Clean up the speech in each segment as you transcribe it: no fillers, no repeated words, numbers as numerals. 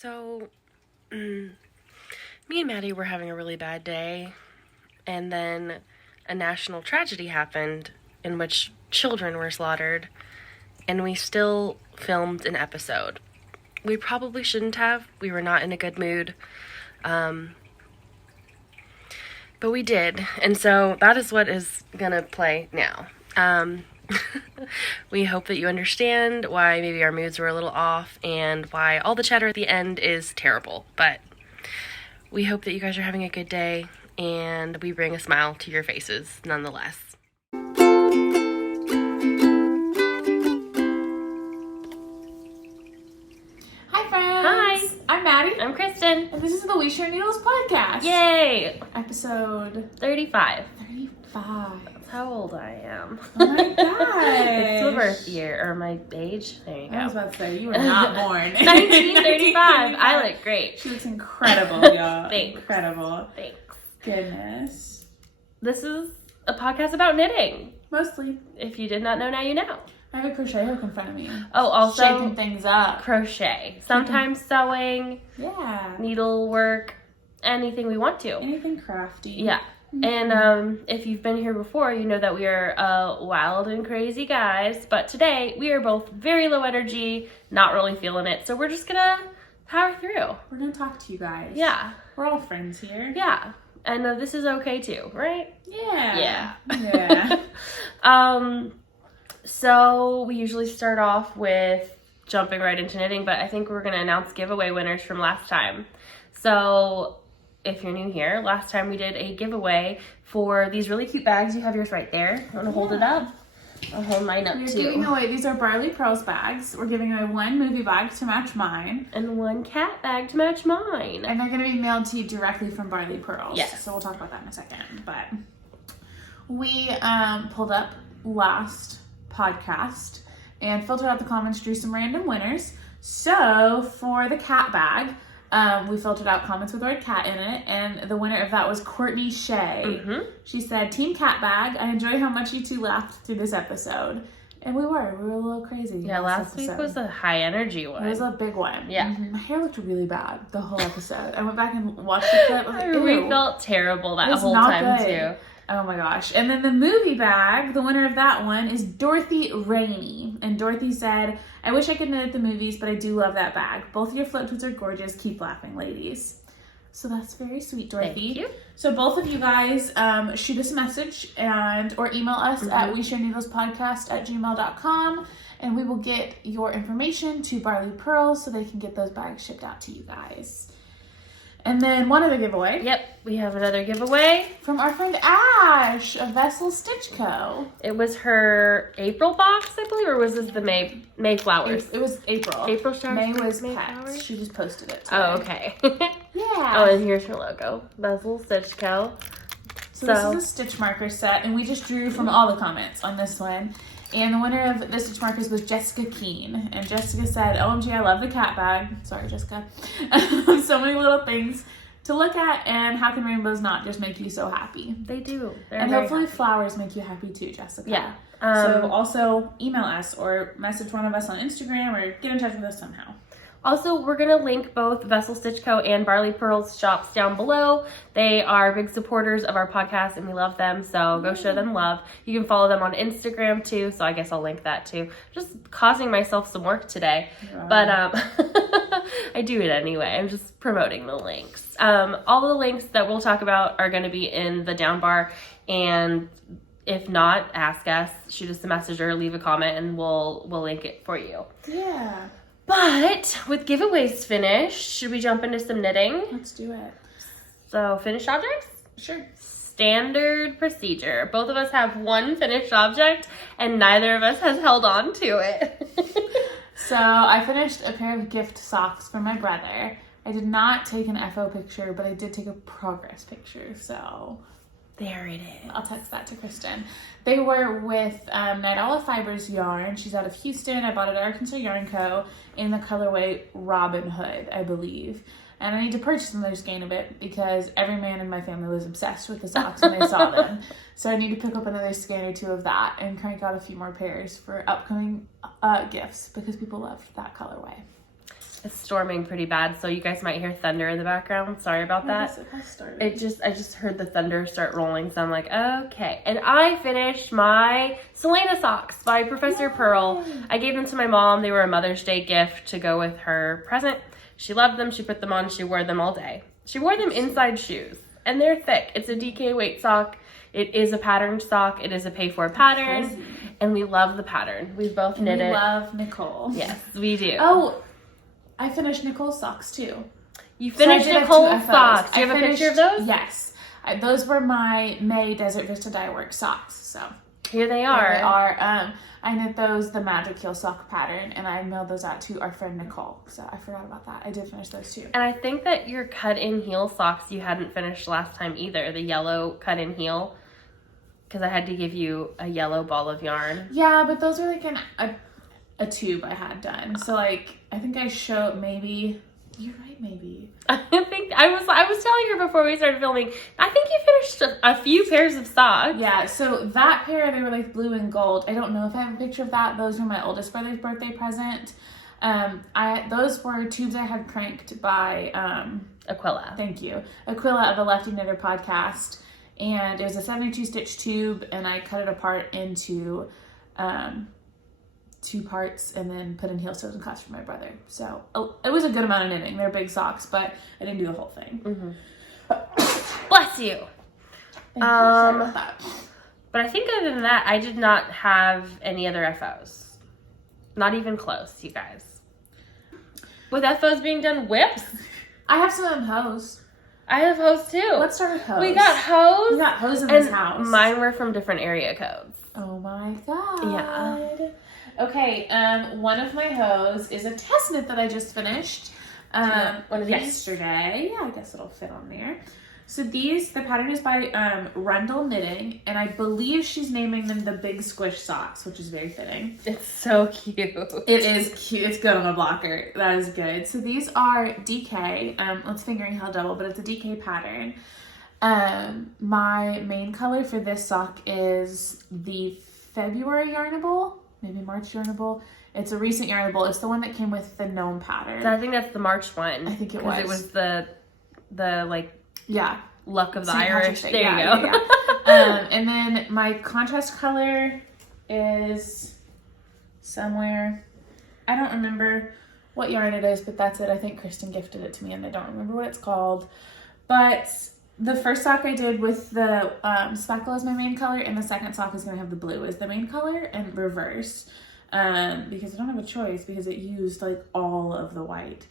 So, me and Maddie were having a really bad day, and then a national tragedy happened in which children were slaughtered, and we still filmed an episode. We probably shouldn't have. We were not in a good mood. But we did, and so that is what is gonna play now. We hope that you understand why maybe our moods were a little off and why all the chatter at the end is terrible, but we hope that you guys are having a good day and we bring a smile to your faces nonetheless. Hi friends! Hi! I'm Maddie. I'm Christen. And this is the We Share Needles podcast. Yay! Episode 35. 35. That's how old I am. Oh my gosh. It's the birth year, or my age. There you go. I was about to say, you were not born. 1935. I look great. She looks incredible, y'all. Thanks. Incredible. Thanks. Goodness. This is a podcast about knitting. Mostly. If you did not know, now you know. I have a crochet hook in front of me. Oh, also shaking things up. Crochet. Sometimes sewing, Yeah. needlework, anything we want to. Anything crafty. Yeah. And if you've been here before, you know that we are wild and crazy guys. But today, we are both very low energy, not really feeling it. So we're just going to power through. We're going to talk to you guys. Yeah. We're all friends here. Yeah. And this is okay too, right? Yeah. Yeah. So we usually start off with jumping right into knitting, but I think we're going to announce giveaway winners from last time. So if you're new here, last time we did a giveaway for these really cute bags. You have yours right there. You want to hold it up? I'll hold mine up We're too. giving away, these are Barley Pearls bags. We're giving away one movie bag to match mine. And one cat bag to match mine. And they're going to be mailed to you directly from Barley Pearls. Yes. So we'll talk about that in a second. But we pulled up last podcast and filtered out the comments, drew some random winners. So for the cat bag, we filtered out comments with the word cat in it, and the winner of that was Courtney Shea. Mm-hmm. She said, "Team cat bag, I enjoy how much you two laughed through this episode." And we were a little crazy. Yeah, last week was a high energy one. It was a big one. Yeah. My hair looked really bad the whole episode. I went back and watched the clip. I was like, we felt terrible that It's whole not time good. too. Oh my gosh. And then the movie bag, the winner of that one is Dorothy Rainey. And Dorothy said, "I wish I could knit at the movies, but I do love that bag. Both your float toots are gorgeous. Keep laughing, ladies." So that's very sweet, Dorothy. Thank you. So both of you guys shoot us a message or email us at WeShareNeedlesPodcast@gmail.com, and we will get your information to Barley Pearls so they can get those bags shipped out to you guys. And then one other giveaway. Yep, we have another giveaway. From our friend Ash of Vessel Stitch Co. It was her April box, I believe, or was this the May flowers? It was April. April stars. May was May pets. flowers? She just posted it today. Oh, okay. Yeah. Oh, and here's her logo. Vessel Stitch Co. So this is a stitch marker set, and we just drew from all the comments on this one. And the winner of the stitch markers was Jessica Keene. And Jessica said, "OMG, I love the cat bag." Sorry, Jessica. So many little things to look at, and how can rainbows not just make you so happy? They do. They're And very hopefully happy. flowers make you happy too, Jessica. Yeah. So also email us or message one of us on Instagram or get in touch with us somehow. Also, we're going to link both Vessel Stitch Co. and Barley Pearls shops down below. They are big supporters of our podcast, and we love them, so go show them love. You can follow them on Instagram, too, so I guess I'll link that, too. Just causing myself some work today, but I do it anyway. I'm just promoting the links. All the links that we'll talk about are going to be in the down bar, and if not, ask us, shoot us a message, or leave a comment, and we'll link it for you. Yeah. But with giveaways finished, should we jump into some knitting? Let's do it. So, finished objects? Sure. Standard procedure. Both of us have one finished object, and neither of us has held on to it. So I finished a pair of gift socks for my brother. I did not take an FO picture, but I did take a progress picture, so There it is. I'll text that to Christen. They were with Night Owl Fibers yarn. She's out of Houston. I bought it at Arkansas Yarn Co. in the colorway Robin Hood, I believe. And I need to purchase another skein of it because every man in my family was obsessed with the socks when they saw them. So I need to pick up another skein or two of that and crank out a few more pairs for upcoming gifts because people love that colorway. It's storming pretty bad, so you guys might hear thunder in the background. Sorry about that. I just heard the thunder start rolling, so I'm like, okay. And I finished my Celaena Socks by Professor Purl. I gave them to my mom. They were a Mother's Day gift to go with her present. She loved them. She put them on. She wore them all day. She wore them inside shoes, and they're thick. It's a DK weight sock. It is a patterned sock. It is a pay-for pattern, and we love the pattern. We both knit it. We love Nicole. Yes, we do. Oh, I finished Nicole's socks too. You finished Nicole's socks. Do you have a picture of those? Yes. Those were my May Desert Vista Dye Works socks. So here they are. There they are. I knit those the Magic Heel sock pattern, and I mailed those out to our friend Nicole. So I forgot about that. I did finish those too. And I think that your cut-in heel socks you hadn't finished last time either. The yellow cut-in heel, because I had to give you a yellow ball of yarn. Yeah, but those were like a tube I had done. So like I think I showed maybe. You're right, maybe. I think I was telling her before we started filming. I think you finished a few pairs of socks. Yeah. So that pair, they were like blue and gold. I don't know if I have a picture of that. Those were my oldest brother's birthday present. Those were tubes I had cranked by Aquilla. Thank you, Aquilla of the Lefty Knitter podcast, and it was a 72 stitch tube, and I cut it apart into 2 parts and then put in heel sews and cuffs for my brother. So it was a good amount of knitting. They're big socks, but I didn't do the whole thing. Mm-hmm. Bless you. Thank you. Sorry about that. But I think other than that, I did not have any other FOs. Not even close, you guys. With FOs being done, whips. I have some hose. I have hose too. Let's start with hose. We got hose. We got hose in this house. Mine were from different area codes. Oh my god. Yeah. Okay, one of my hose is a test knit that I just finished One of these? yesterday. Yeah, I guess it'll fit on there. So the pattern is by Rundle Knitting, and I believe she's naming them the Big Squish Socks, which is very fitting. It's so cute. It is cute. It's good on a blocker. That is good. So these are DK. It's fingering held double, but it's a DK pattern. My main color for this sock is the February Yarnable. Maybe March Yarnable. It's a recent Yarnable. It's the one that came with the gnome pattern. I think that's the March one. I think it was. Because it was the like luck of the St. Irish. Day. There you go. Yeah. And then my contrast color is somewhere. I don't remember what yarn it is, but that's it. I think Christen gifted it to me, and I don't remember what it's called. But the first sock I did with the speckle as my main color, and the second sock is going to have the blue as the main color, and reverse. Because I don't have a choice, because it used like all of the white.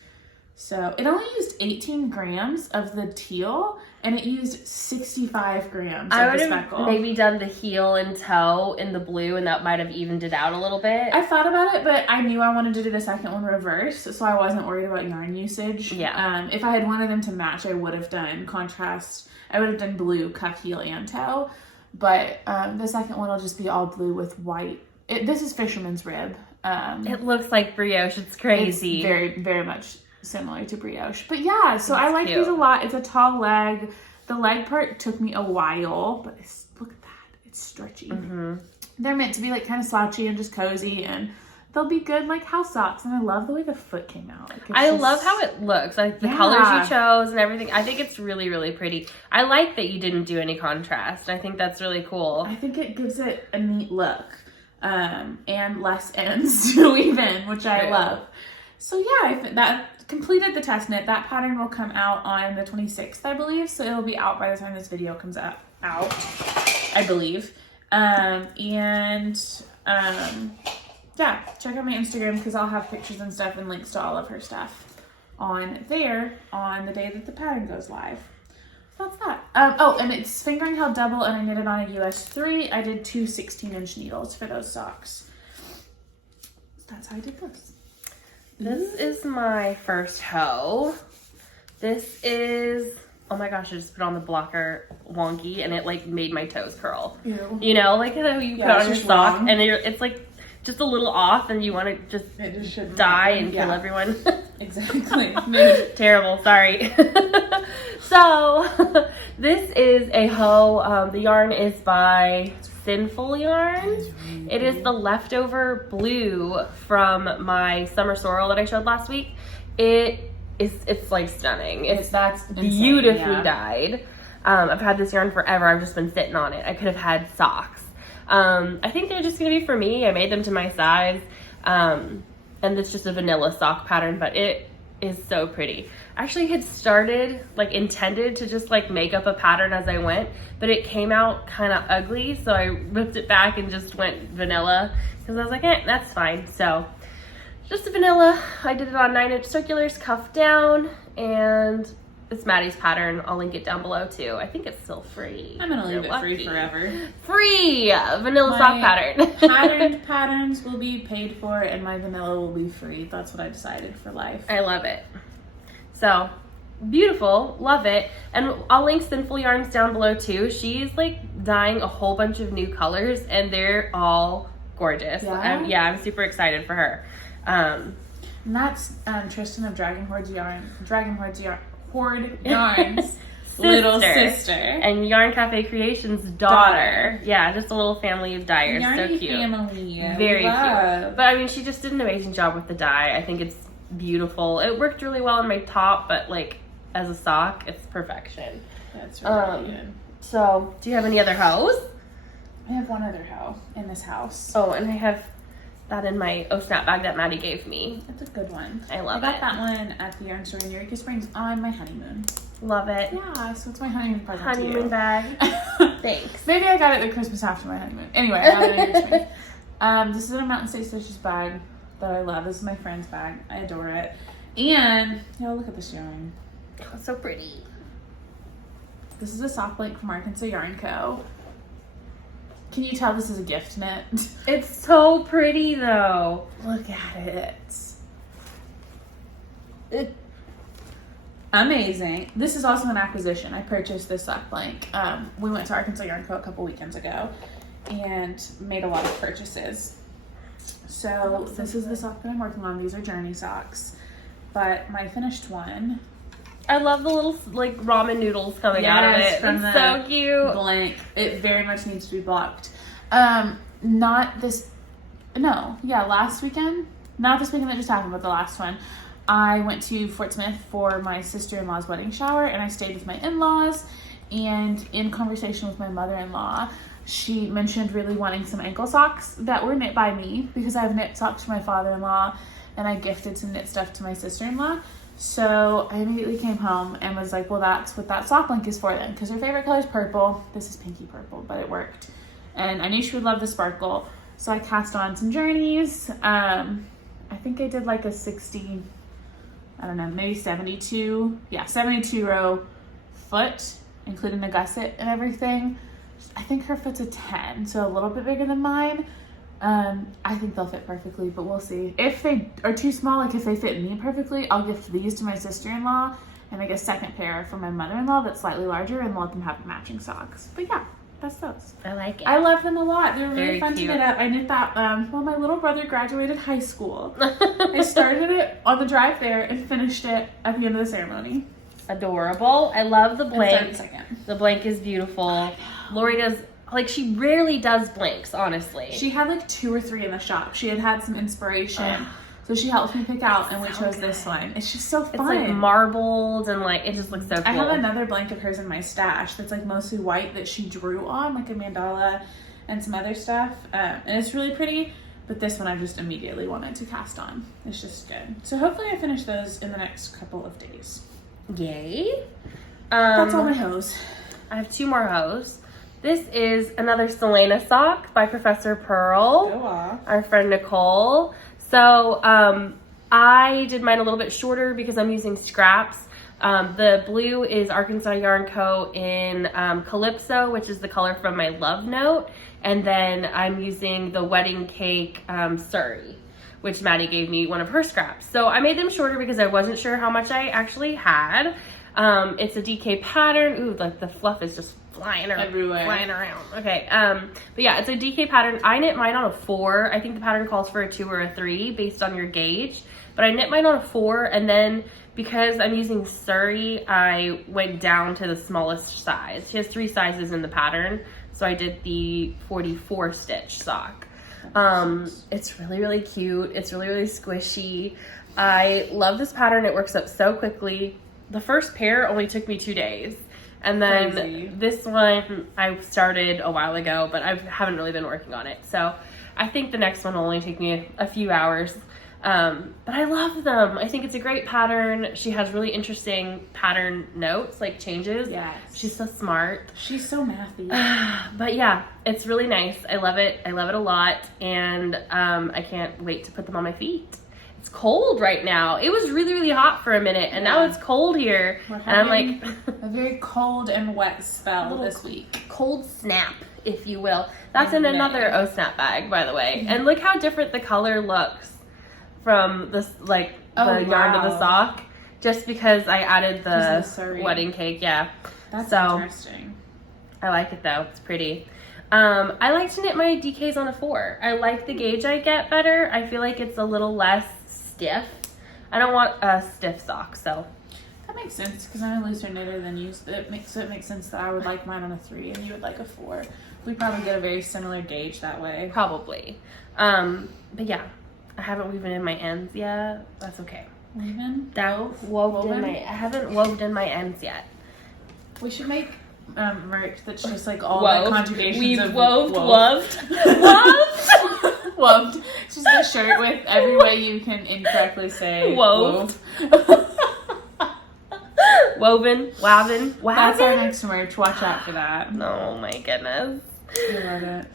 So it only used 18 grams of the teal, and it used 65 grams of the speckle. Maybe done the heel and toe in the blue, and that might have evened it out a little bit. I thought about it, but I knew I wanted to do the second one reverse, so I wasn't worried about yarn usage. Yeah. If I had wanted them to match, I would have done contrast. I would have done blue, cuff, heel, and toe. But the second one will just be all blue with white. This is Fisherman's Rib. It looks like brioche. It's crazy. It's very, very much similar to brioche. But yeah, so I like these a lot. It's a tall leg. The leg part took me a while, but look at that. It's stretchy. Mm-hmm. They're meant to be like kind of slouchy and just cozy, and they'll be good like house socks. And I love the way the foot came out. Like, I love how it looks, like the colors you chose and everything. I think it's really, really pretty. I like that you didn't do any contrast. I think that's really cool. I think it gives it a neat look, and less ends to weave in, which I love. So yeah, that completed the test knit. That pattern will come out on the 26th, I believe. So it'll be out by the time this video comes out, I believe. Yeah, check out my Instagram, because I'll have pictures and stuff and links to all of her stuff on there on the day that the pattern goes live. So that's that. And it's fingering held double, and I knitted on a US 3. I did 2 16-inch needles for those socks. So that's how I did this. This is my first hoe. This is, oh my gosh, I just put on the blocker wonky, and it like made my toes curl. Ew. You know, like how you put on your sock and it's like just a little off, and you want to just die and kill everyone. Exactly. Terrible, sorry. So this is a hoe. The yarn is by Sinful Yarns. It is the leftover blue from my summer sorrel that I showed last week. it's like stunning. That's beautifully insane, yeah. dyed. I've had this yarn forever. I've just been sitting on it. I could have had socks. I think they're just gonna be for me. I made them to my size. And it's just a vanilla sock pattern, but it is so pretty. I actually had started, like, intended to just like make up a pattern as I went, but it came out kind of ugly, so I ripped it back and just went vanilla because I was like, that's fine. So just a vanilla. I did it on 9-inch circulars, cuffed down, and it's Maddie's pattern. I'll link it down below too. I think it's still free. I'm gonna leave You're it free lucky. forever. Free vanilla sock pattern. Patterned patterns will be paid for, and my vanilla will be free. That's what I decided for life. I love it. So beautiful, love it. And I'll link Sinful Yarns down below too. She's like dyeing a whole bunch of new colors, and they're all gorgeous. Yeah? I'm super excited for her. And that's Christen of Dragon Horde Yarns little sister. And Yarn Cafe Creations daughter. Yeah, just a little family of dyers. Yarny so cute. family. Very Love. cute. But I mean, she just did an amazing job with the dye. I think it's beautiful. It worked really well on my top, but like as a sock, it's perfection. That's really good. So, do you have any other hose? I have one other hoe in this house. Oh, and I have that in my snap bag that Maddie gave me. That's a good one. I love I got it. that one at the yarn store in Eureka Springs on my honeymoon. Love it. Yeah, so it's my honeymoon present to Honeymoon you. bag. Thanks. Maybe I got it at Christmas after my honeymoon. Anyway, I got it in Eureka Springs. This is a Mountain State Stitches bag that I love. This is my friend's bag. I adore it. And, look at this yarn. Oh, it's so pretty. This is a sock blank from Arkansas Yarn Co. Can you tell this is a gift knit? It's so pretty though. Look at it. Amazing. This is also an acquisition. I purchased this sock blank. We went to Arkansas Yarn Co. a couple weekends ago and made a lot of purchases. So this is the sock that I'm working on. These are Journey socks. But my finished one. I love the little like ramen noodles coming out of it. From It's the so cute. blank. It very much needs to be blocked. Last weekend. Not this weekend that just happened, but the last one. I went to Fort Smith for my sister-in-law's wedding shower, and I stayed with my in-laws. And in conversation with my mother-in-law, she mentioned really wanting some ankle socks that were knit by me because I have knit socks for my father-in-law, and I gifted some knit stuff to my sister-in-law. So I immediately came home and was like, well, that's what that sock blank is for then, because her favorite color is purple. This is pinky purple, but it worked. And I knew she would love the sparkle. So I cast on some Journeys. I think I did like a 60, I don't know, maybe 72 row foot, including the gusset and everything. I think her foot's a 10, so a little bit bigger than mine. I think they'll fit perfectly, but we'll see. If they are too small, like if they fit me perfectly, I'll gift these to my sister-in-law and make a second pair for my mother-in-law that's slightly larger and let them have matching socks. But yeah, that's those. I like it. I love them a lot. They're really Very fun cute. to knit up. I knit that while my little brother graduated high school. I started it on the drive there and finished it at the end of the ceremony. Adorable. I love the blank. Second. The blank is beautiful. Lori does, like, she rarely does blanks, honestly. She had like 2 or 3 in the shop. She had some inspiration. So she helped me pick out, and we chose this one. It's just so fun. It's like marbled, and like it just looks so cool. I have another blank of hers in my stash that's like mostly white that she drew on, like a mandala and some other stuff. And it's really pretty, but this one I just immediately wanted to cast on. It's just good. So hopefully I finish those in the next couple of days. Yay. That's all my hose. I have 2 more hose. This is another Celaena sock by Professor Purl, Go off. our friend Nicole. So I did mine a little bit shorter because I'm using scraps. The blue is Arkansas Yarn Co. in Calypso, which is the color from my Love Note. And then I'm using the Wedding Cake Surrey, which Maddie gave me one of her scraps. So I made them shorter because I wasn't sure how much I actually had. It's a DK pattern. Ooh, like the fluff is just flying around. Everywhere. Flying around. Okay. But yeah, it's a DK pattern. I knit mine on a 4. I think the pattern calls for a 2 or a 3 based on your gauge. But I knit mine on a 4, and then because I'm using Surrey, I went down to the smallest size. She has 3 sizes in the pattern, so I did the 44 stitch sock. It's really, really cute. It's really, really squishy. I love this pattern. It works up so quickly. The first pair only took me 2 days. And then Crazy. This one I started a while ago, but I haven't really been working on it. So I think the next one will only take me a few hours. But I love them. I think it's a great pattern. She has really interesting pattern notes, like changes. Yes. She's so smart. She's so mathy. But yeah, it's really nice. I love it. I love it a lot. And I can't wait to put them on my feet. It's cold right now. It was really, really hot for a minute, and now it's cold here. We're and I'm like a very cold and wet spell this week. Cold snap, if you will. That's in another O Snap bag, by the way. And look how different the color looks from this, like the yarn to the sock. Just because I added the wedding cake, yeah. That's so interesting. I like it though. It's pretty. I like to knit my DKs on a 4. I like the gauge I get better. I feel like it's a little less stiff. I don't want a stiff sock, so. That makes sense because I'm a looser knitter than you. It makes sense that I would like mine on a 3 and you would like a 4. We probably get a very similar gauge that way. Probably. But yeah, I haven't woven in my ends yet. That's okay. Woven? Woven? I haven't woven in my ends yet. We should make merch that's just like all the conjugations We've of woved. Woved. It's just a shirt with every way you can incorrectly say wove. Woven. That's our next merch. Watch out for that. Oh my goodness. I love it.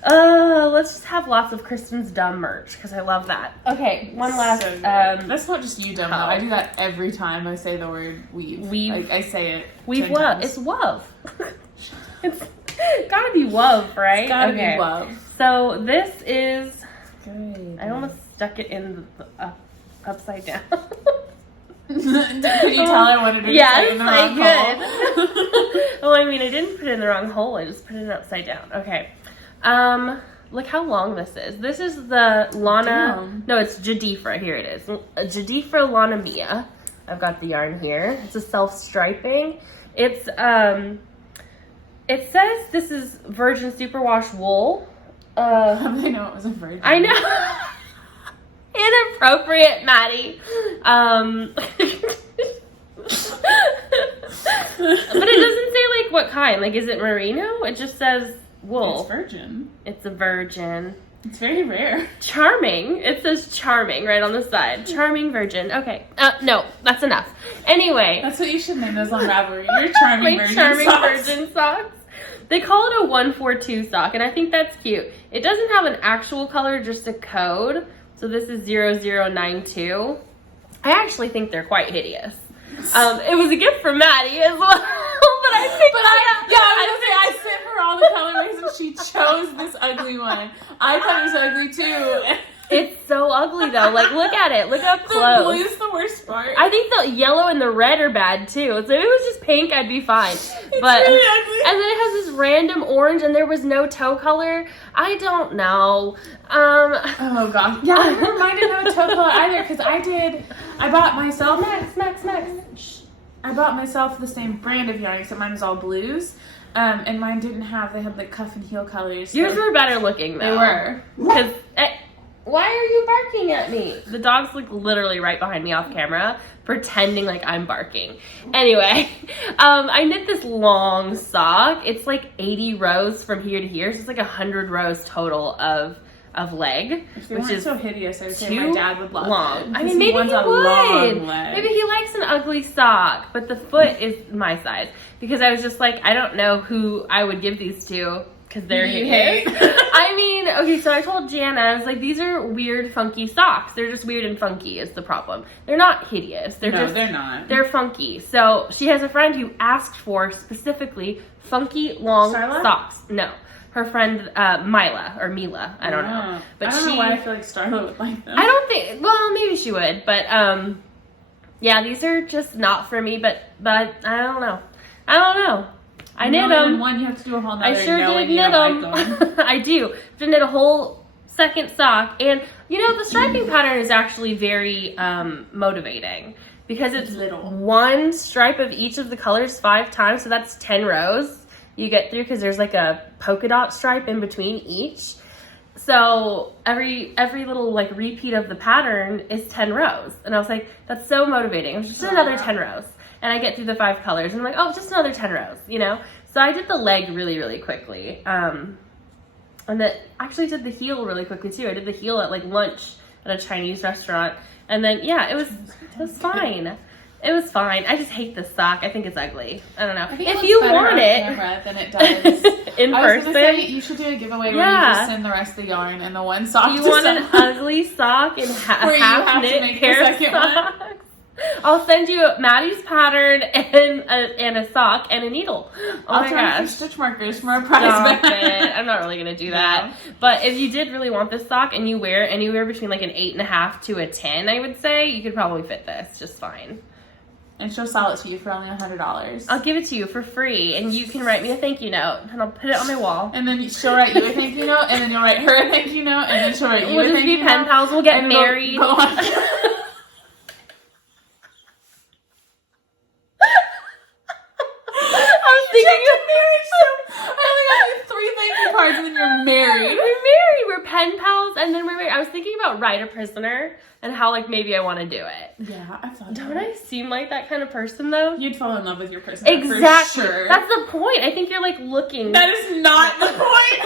Let's just have lots of Christen's dumb merch because I love that. Okay, one last. So that's not just you dumb though. Oh. I do that every time I say the word weave. Weave. I say it. Weave 10 wove. times. It's wove. It's gotta be wove, right? It's gotta be wove. So this is. Good. I almost stuck it in the upside down. Could you tell I wanted to yes, put it in the wrong hole? Well, I mean, I didn't put it in the wrong hole. I just put it upside down. Okay. Look how long this is. This is the Lana. Damn. No, it's Jadifra. Here it is. Jadifra Lana Mia. I've got the yarn here. It's a self-striping. It's it says this is virgin superwash wool. How do they know it was a virgin? I know. Inappropriate, Maddie. But it doesn't say like what kind. Like, is it merino? It just says wool. It's virgin. It's a virgin. It's very rare. Charming. It says charming right on the side. Charming virgin. Okay. No, that's enough. Anyway. That's what you should name those on Ravelry. Your charming virgin charming socks. virgin socks. They call it a 142 sock, and I think that's cute. It doesn't have an actual color, just a code. So this is 0092. I actually think they're quite hideous. It was a gift from Maddie as well, but I picked I sent her all the colorways and she chose this ugly one. I thought it was ugly too. It's so ugly though. Like, look at it. Look up close. The blue is the worst part. I think the yellow and the red are bad too. So if it was just pink, I'd be fine. It's But really ugly. and then it has this random orange, and there was no toe color. I don't know. Oh god. Yeah, mine didn't have a toe color either because I bought myself. Max. I bought myself the same brand of yarn except mine was all blues. And mine didn't have. They had like cuff and heel colors. Yours were better looking though. They were. Because. Why are you barking at me? The dog's like literally right behind me off camera, pretending like I'm barking. Anyway, I knit this long sock. It's like 80 rows from here to here, so it's like 100 rows total of leg, If they which weren't is so hideous, I would say too my dad would love long. it. I mean, maybe he wants a long would. leg. Maybe he likes an ugly sock, but the foot is my size. Because I was just like, I don't know who I would give these to. Because they're hideous. I mean, okay, so I told Jana, I was like, these are weird, funky socks. They're just weird and funky is the problem. They're not hideous. They're not. They're funky. So she has a friend who asked for specifically funky, long Starla? socks. No. Her friend, Mila, or Mila. I don't know. But I don't know why I feel like Starla would like them. I don't think, well, maybe she would. But, yeah, these are just not for me. But I don't know. I knit them. One, you have to do a whole nother. I sure did knit them. I do. To knit a whole second sock. And, you know, the striping pattern is actually very motivating. Because it's little. One stripe of each of the colors 5 times. So that's 10 rows you get through. Because there's like a polka dot stripe in between each. So every little like repeat of the pattern is 10 rows. And I was like, that's so motivating. It was just another 10 rows. And I get through the 5 colors and I'm like, oh, just another 10 rows, you know? So I did the leg really, really quickly. And then actually did the heel really quickly too. I did the heel at like lunch at a Chinese restaurant. And then, yeah, it was fine. It was fine. I just hate this sock. I think it's ugly. I don't know. If you want it, camera than it does in I was person, gonna say, you should do a giveaway where you just send the rest of the yarn and the one sock. You want an ugly sock and half knit pair of socks? I'll send you Maddie's pattern and a sock and a needle. Oh my gosh. Stitch markers for a prize bag. I'm not really gonna do that. But if you did really want this sock and you wear anywhere between like an 8.5 to a 10, I would say you could probably fit this just fine. And she'll sell it to you for only $100. I'll give it to you for free, and you can write me a thank you note, and I'll put it on my wall. And then she'll write you a thank you note, and then you'll write her a thank you note, and then she'll write you a thank you note. We'll just be pen pals. We'll get married. Go on. Cards and then you're married. We're married. We're pen pals, and then we're married. I was thinking about Ride a Prisoner and how like maybe I want to do it. Yeah, I thought. Don't I seem like that kind of person though? You'd fall in love with your prisoner. Exactly. For sure. That's the point. I think you're like looking. That is not the point.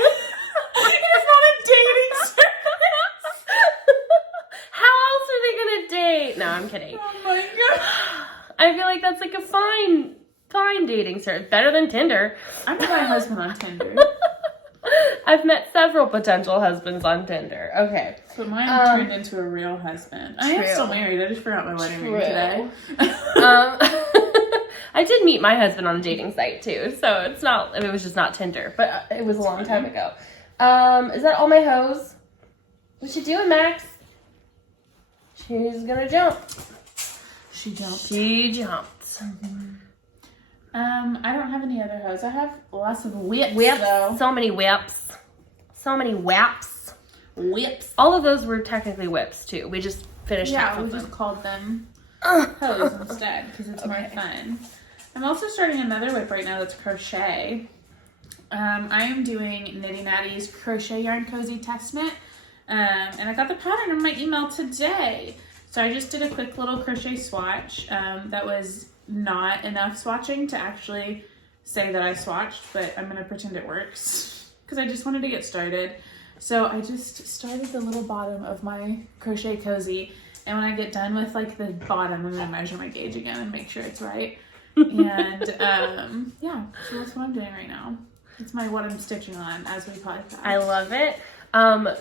It's not a dating service. How else are they gonna date? No, I'm kidding. Oh my god. I feel like that's like a fine dating service. Better than Tinder. I met my husband on Tinder. I've met several potential husbands on Tinder. Okay. But mine turned into a real husband. I am still married. I just forgot my wedding ring today. I did meet my husband on a dating site too, so it was just not Tinder, but it was a long time ago. Is that all my hose? What you doing, Max? She's gonna jump. She jumped. She jumped. I don't have any other hose. I have lots of whips though. So many whips. So many whaps. Whips. All of those were technically whips too. We just finished half of them. Yeah, we just called them hose instead because it's more fun. I'm also starting another whip right now that's crochet. I am doing Knitty Natty's Crochet Yarn Cozy Test Knit. And I got the pattern in my email today. So I just did a quick little crochet swatch. That was not enough swatching to actually say that I swatched, but I'm gonna pretend it works because I just wanted to get started. So I just started the little bottom of my crochet cozy, and when I get done with like the bottom, I'm gonna measure my gauge again and make sure it's right. And yeah, so that's what I'm doing right now. It's what I'm stitching on as we podcast. I love it.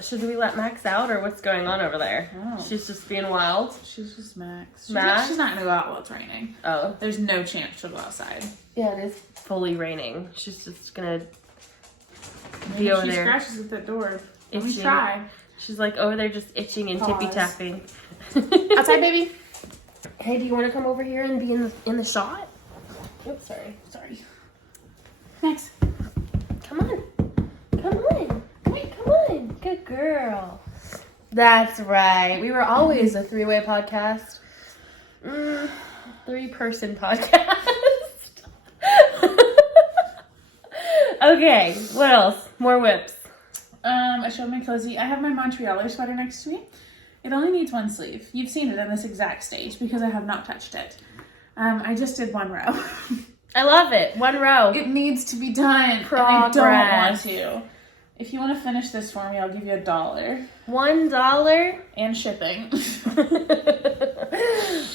Should we let Max out, or what's going on over there? Oh. She's just being wild. She's just Max. Max? She's not gonna go out while it's raining. Oh. There's no chance she'll go outside. Yeah, it is fully raining. She's just gonna be over there. She scratches at the door. Let me try. She's like over there just itching and tippy tapping. Outside, baby. Hey, do you want to come over here and be in the shot? Oops, sorry. Max, come on. Hey, come on. Good girl. That's right. We were always a 3-way podcast. 3-person podcast. Okay, what else? More whips. I showed my cozy. I have my Montrealer sweater next to me. It only needs 1 sleeve. You've seen it in this exact stage because I have not touched it. I just did 1 row. I love it. 1 row. It needs to be done. Progress. And I don't want to. If you want to finish this for me, I'll give you $1. $1? And shipping.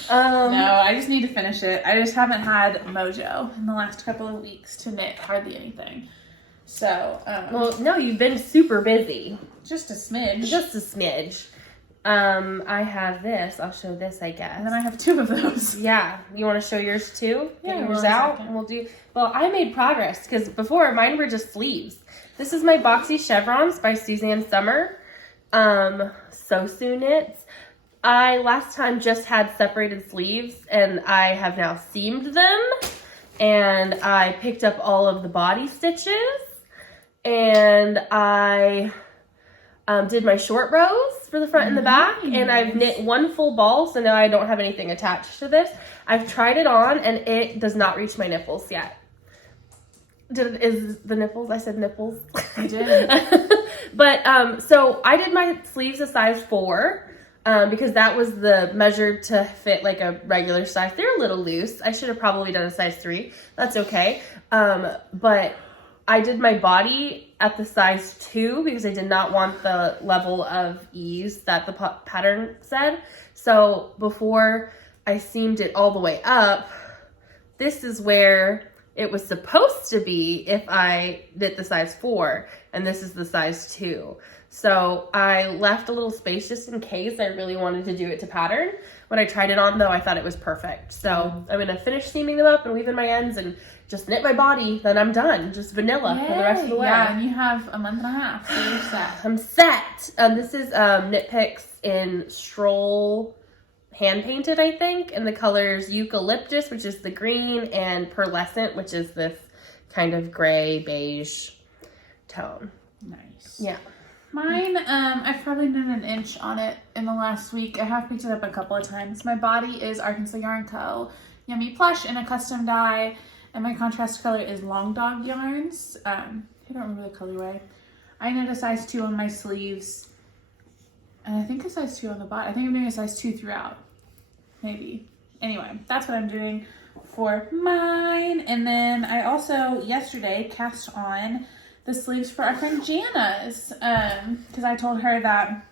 No, I just need to finish it. I just haven't had mojo in the last couple of weeks to knit hardly anything. So, well, no, you've been super busy. Just a smidge. I have this. I'll show this, I guess. And then I have 2 of those. Yeah. You want to show yours too? Yeah. Get yours out. And we'll do. Well, I made progress because before mine were just sleeves. This is my Boxy Chevrons by Susanne Sommer. Sosu knits. I last time just had separated sleeves, and I have now seamed them. And I picked up all of the body stitches, and I did my short rows for the front and the back, and I've knit 1 full ball, so now I don't have anything attached to this. I've tried it on, and it does not reach my nipples yet. Is the nipples? I said nipples. You did. But so I did my sleeves a size 4 because that was the measure to fit like a regular size. They're a little loose. I should have probably done a size 3. That's okay. But I did my body at the size 2 because I did not want the level of ease that the pattern said. So before I seamed it all the way up, this is where it was supposed to be if I did the size 4, and this is the size 2. So I left a little space just in case I really wanted to do it to pattern. When I tried it on though, I thought it was perfect. So I'm gonna finish seaming them up and weaving my ends and just knit my body, then I'm done. Just vanilla for the rest of the way. Yeah, and you have a month and a half, so you're set. I'm set. This is Knit Picks in Stroll hand painted, I think, and the colors Eucalyptus, which is the green, and Pearlescent, which is this kind of gray beige tone. Nice. Yeah. Mine, I've probably done an inch on it in the last week. I have picked it up a couple of times. My body is Arkansas Yarn Co. Yummy Plush in a custom dye, and my contrast color is Long Dog Yarns. I don't remember the colorway. I knit a size 2 on my sleeves, and I think a size 2 on the bottom. I think I'm doing a size 2 throughout. Maybe. Anyway, that's what I'm doing for mine. And then I also, yesterday, cast on the sleeves for our friend Jana's. Because I told her that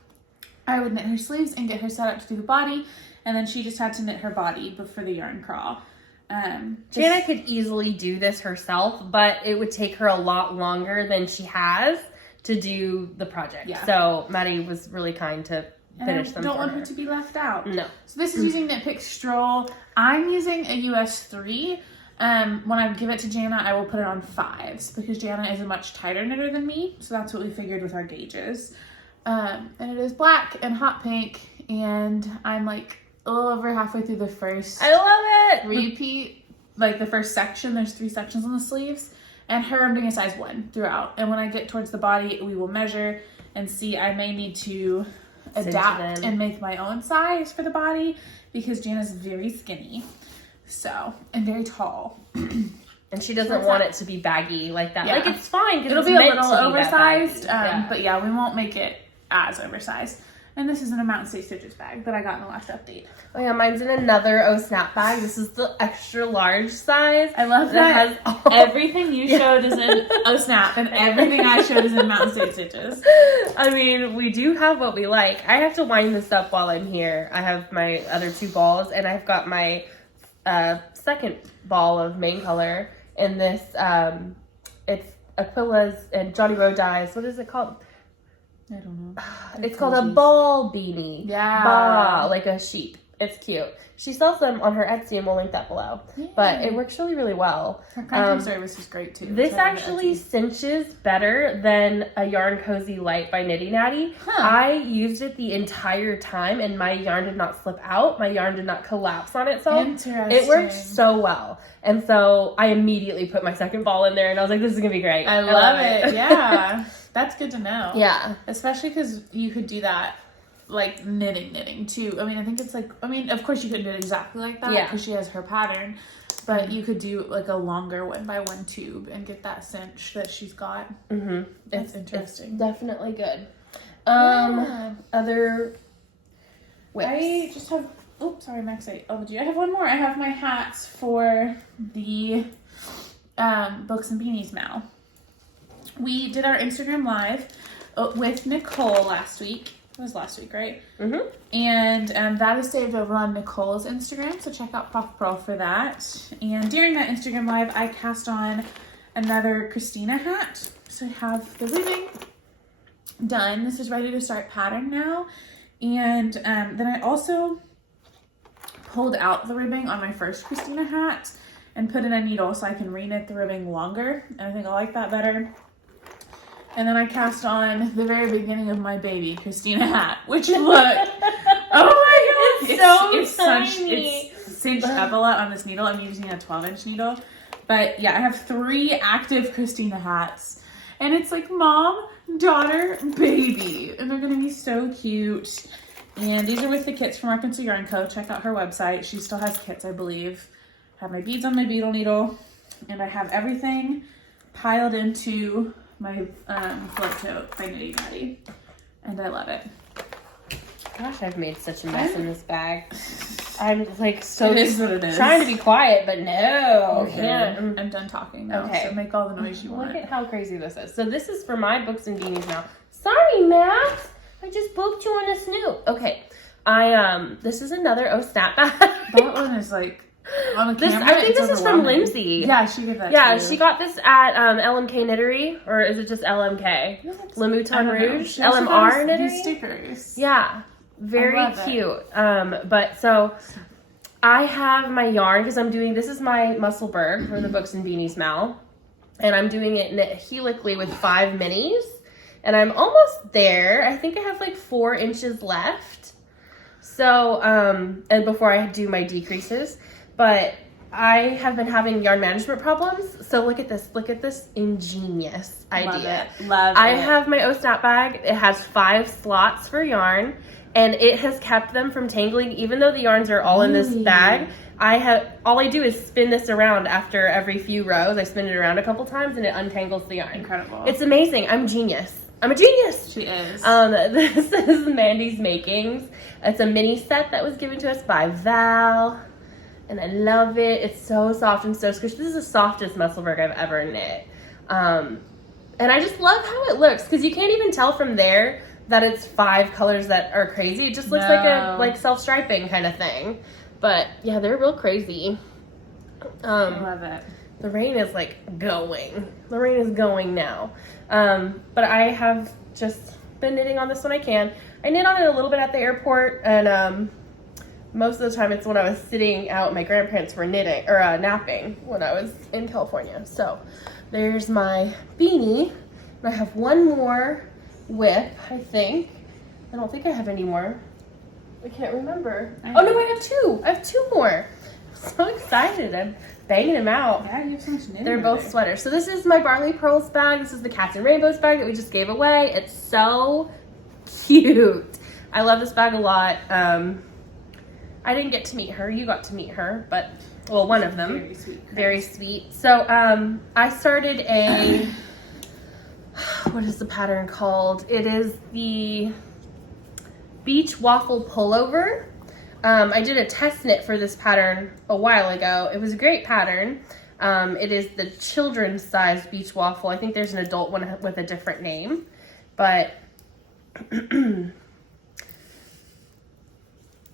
I would knit her sleeves and get her set up to do the body. And then she just had to knit her body for the yarn crawl. Jana could easily do this herself, but it would take her a lot longer than she has to do the project. Yeah. So Maddie was really kind to finish them. I don't want her to be left out. No. So this is using Knit Pick Stroll. I'm using a US 3. When I give it to Jana, I will put it on 5s because Jana is a much tighter knitter than me. So that's what we figured with our gauges. And it is black and hot pink. And I'm like a little over halfway through the first. I love it. Repeat, like the first section. There's 3 sections on the sleeves. And her, I'm doing a size 1 throughout. And when I get towards the body, we will measure and see. I may need to adapt and make my own size for the body because Jana's very skinny, so, and very tall. And she doesn't want it to be baggy like that. Yeah. Like, it's fine. It'll be a little oversized, but yeah, we won't make it as oversized. And this is in a Mountain State Stitches bag that I got in the last update. Oh yeah, mine's in another Oh Snap bag. This is the extra large size. I love that everything you showed is in Oh Snap and everything I showed is in Mountain State Stitches. I mean, we do have what we like. I have to wind this up while I'm here. I have my other 2 balls and I've got my second ball of main color in this. It's Aquilla's and Johnny Rowe dyes. What is it called? I don't know. It's called a ball beanie. Yeah. Bah, like a sheep. It's cute. She sells them on her Etsy and we'll link that below. Yeah. But it works really, really well. Her printing service is great too. This actually cinches better than a Yarn Cozy Light by Nitty Natty. Huh. I used it the entire time and my yarn did not slip out. My yarn did not collapse on itself. Interesting. It worked so well. And so I immediately put my second ball in there and I was like, this is going to be great. I love it. Yeah. That's good to know. Yeah. Especially because you could do that, like, knitting too. I mean, I think it's like, I mean, of course you could knit exactly like that because she has her pattern. But you could do, like, a longer 1x1 tube and get that cinch that she's got. Mm-hmm. It's interesting. It's definitely good. Other whips. I just have, oops, sorry, Max. I have one more. I have my hats for the Books and Beanies Mal. We did our Instagram live with Nicole last week. It was last week, right? Mm-hmm. And that is saved over on Nicole's Instagram, so check out Prof Purl for that. And during that Instagram live, I cast on another Christina hat. So I have the ribbing done. This is ready to start pattern now. And then I also pulled out the ribbing on my first Christina hat and put in a needle so I can re-knit the ribbing longer. And I think I like that better. And then I cast on the very beginning of my baby Christina hat, which look, oh my god, it's tiny. It's cinched up a lot on this needle. I'm using a 12-inch needle, but yeah, I have 3 active Christina hats, and it's like mom, daughter, baby, and they're gonna be so cute. And these are with the kits from Arkansas Yarn Co. Check out her website. She still has kits, I believe. I have my beads on my beetle needle, and I have everything piled into my float tote by Knitting Maddie, and I love it. Gosh, I've made such a mess in this bag. I'm like so It is what it is. trying to be quiet, but no. Okay. Can't. I'm done talking now. Okay. So make all the noise you want. Look at how crazy this is. So this is for my books and beanies now. Sorry, Max. I just booped you on a snoot. Okay. This is another snap bag. That one is like on a camera. I think it's this is from overwhelming. Lindsay. Yeah, she got that Yeah, too. she got this at LMK Knittery, or is it just LMK? Le Mouton Rouge? LMR Knittery? These stickers. Yeah, very I love cute. But so I have my yarn because this is my Musselburgh for the Books and Beanies Mal, and I'm doing it knit helically with 5 minis, and I'm almost there. I think I have like 4 inches left. So, and before I do my decreases, but I have been having yarn management problems. So look at this ingenious idea. Love it. I have my snap bag. It has 5 slots for yarn, and it has kept them from tangling. Even though the yarns are all in this bag, all I do is spin this around after every few rows. I spin it around a couple times, and it untangles the yarn. Incredible. It's amazing. I'm a genius. She is. This is Mandy's Makings. It's a mini set that was given to us by Val, and I love it. It's so soft and so squishy. This is the softest Musselburgh I've ever knit. And I just love how it looks, because you can't even tell from there that it's 5 colors that are crazy. It just looks like a self-striping kind of thing. But yeah, they're real crazy. I love it. The rain is like going. The rain is going now. But I have just been knitting on this when I can. I knit on it a little bit at the airport, and most of the time it's when I was sitting out. My grandparents were knitting or napping when I was in California. So there's my beanie. And I have one more whip, I think. I don't think I have any more. I can't remember. Oh no, I have 2. I have 2 more. I'm so excited. I'm banging them out. Yeah, you have so much knitting. They're both sweaters. So this is my Barley Pearls bag. This is the Cats and Rainbows bag that we just gave away. It's so cute. I love this bag a lot. I didn't get to meet her. You got to meet her, but, well, one of them. Very sweet. Very sweet. So I started a, what is the pattern called? It is the Beach Waffle Pullover. I did a test knit for this pattern a while ago. It was a great pattern. It is the children's size beach waffle. I think there's an adult one with a different name, but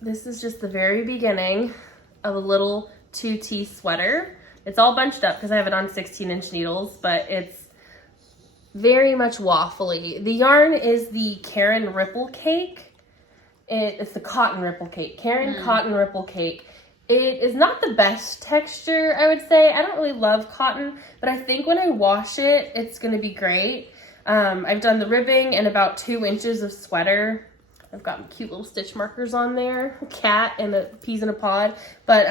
this is just the very beginning of a little 2T sweater. It's all bunched up because I have it on 16-inch needles, but it's very much waffly. The yarn is the Karen Ripple Cake. It's the cotton ripple cake. Karen cotton ripple cake. It is not the best texture, I would say. I don't really love cotton, but I think when I wash it, it's going to be great. I've done the ribbing and about 2 inches of sweater. I've got cute little stitch markers on there. A cat and a peas in a pod. But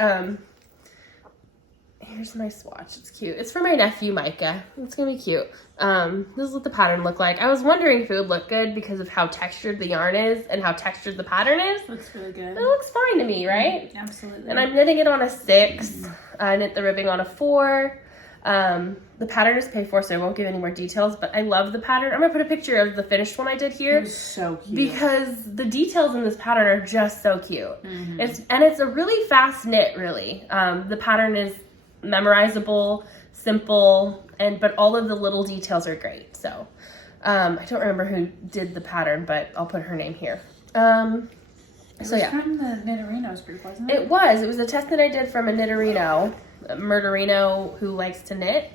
here's my swatch. It's cute. It's for my nephew, Micah. It's going to be cute. This is what the pattern looked like. I was wondering if it would look good because of how textured the yarn is and how textured the pattern is. Looks really good. It looks fine to me, right? Absolutely. And I'm knitting it on a 6. I knit the ribbing on a 4. The pattern is paid for, so I won't give any more details, but I love the pattern. I'm going to put a picture of the finished one I did here. It was so cute. Because the details in this pattern are just so cute. Mm-hmm. It's a really fast knit, really. The pattern is memorizable, simple, but all of the little details are great. So I don't remember who did the pattern, but I'll put her name here. It was from the Knitterinos group, wasn't it? It was a test that I did from a Knitterino, a Murderino who likes to knit.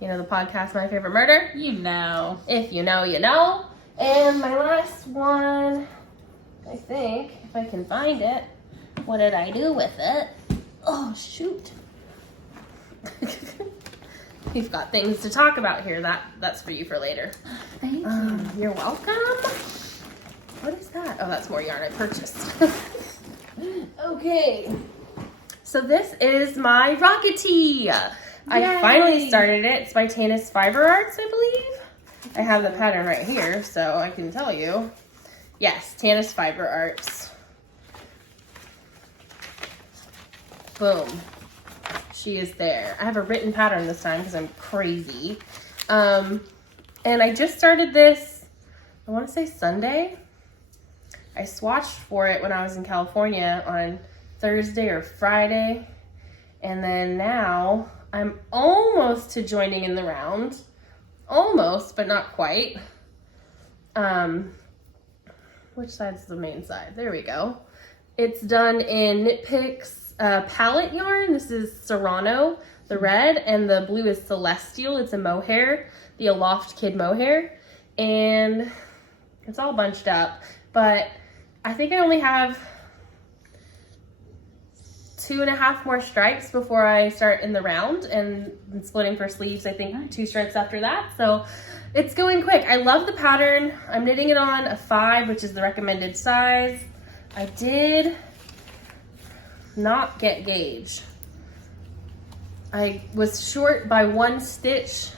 You know, the podcast, My Favorite Murder. You know. If you know, you know. And my last one, I think, if I can find it, what did I do with it? Oh, shoot. We've got things to talk about here. That's for you for later. Thank you. You're welcome. What is that? Oh, that's more yarn I purchased. Okay. So this is my Rocket Tee. I finally started it. It's by Tanis Fiber Arts, I believe. I have the pattern right here, so I can tell you. Yes, Tanis Fiber Arts. Boom. She is there. I have a written pattern this time because I'm crazy. And I just started this, I want to say Sunday. I swatched for it when I was in California on Thursday or Friday. And then now I'm almost to joining in the round. Almost, but not quite. Which side's the main side? There we go. It's done in Knit Picks palette yarn. This is Serrano, the red, and the blue is Celestial. It's a mohair, the Aloft Kid mohair. And it's all bunched up, but I think I only have 2.5 more stripes before I start in the round, and splitting for sleeves, I think 2 stripes after that. So it's going quick. I love the pattern. I'm knitting it on a 5, which is the recommended size. I did not get gauge. I was short by 1 stitch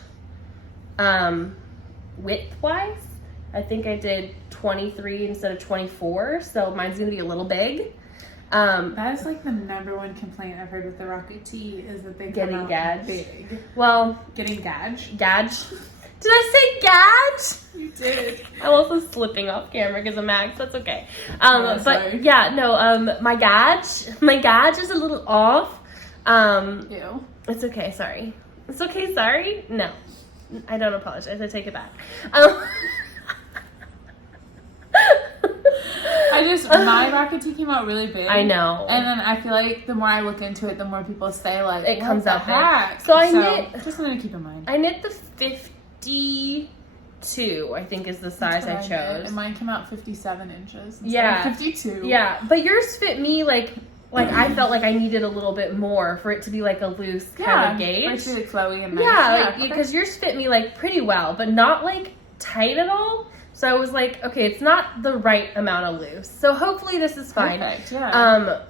width-wise. I think I did 23 instead of 24, so mine's gonna be a little big. That is like the #1 complaint I've heard with the Rocket Tee is that they Getting come out gauge. big. Well, Getting gauge. gauge. Did I say gauge? You did. I'm also slipping off camera because of Max. That's okay. Oh, But sorry. yeah, no. My gauge is a little off. Ew. It's okay. Sorry. It's okay. Sorry. No, I don't apologize. I take it back. My Rocket Tee came out really big. I know. And then I feel like the more I look into it, the more people say like, It comes out big. heck? So I knit. Just something to keep in mind. I knit the 52. I think is the size I That's what chose. knit, and mine came out 57 inches. Yeah. 52. Yeah, but yours fit me like I felt like I needed a little bit more for it to be like a loose kind of gauge. For it to be like flowy and nice. Yeah, okay. because yours fit me like pretty well, but not like tight at all. So I was like, okay, it's not the right amount of loose. So hopefully this is fine. Perfect, yeah.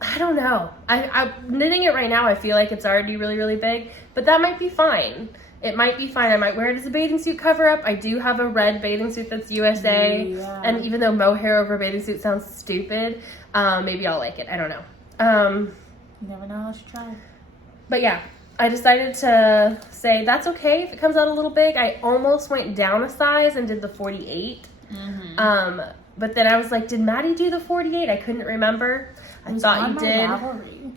I don't know. I'm knitting it right now. I feel like it's already really, really big, but that might be fine. It might be fine. I might wear it as a bathing suit cover up. I do have a red bathing suit that's USA. Yeah. And even though mohair over a bathing suit sounds stupid, maybe I'll like it. I don't know. You never know unless you try. But yeah, I decided to say that's okay if it comes out a little big. I almost went down a size and did the 48. Mm-hmm. But then I was like, did Maddie do the 48? I couldn't remember. I thought you did. Ravelry.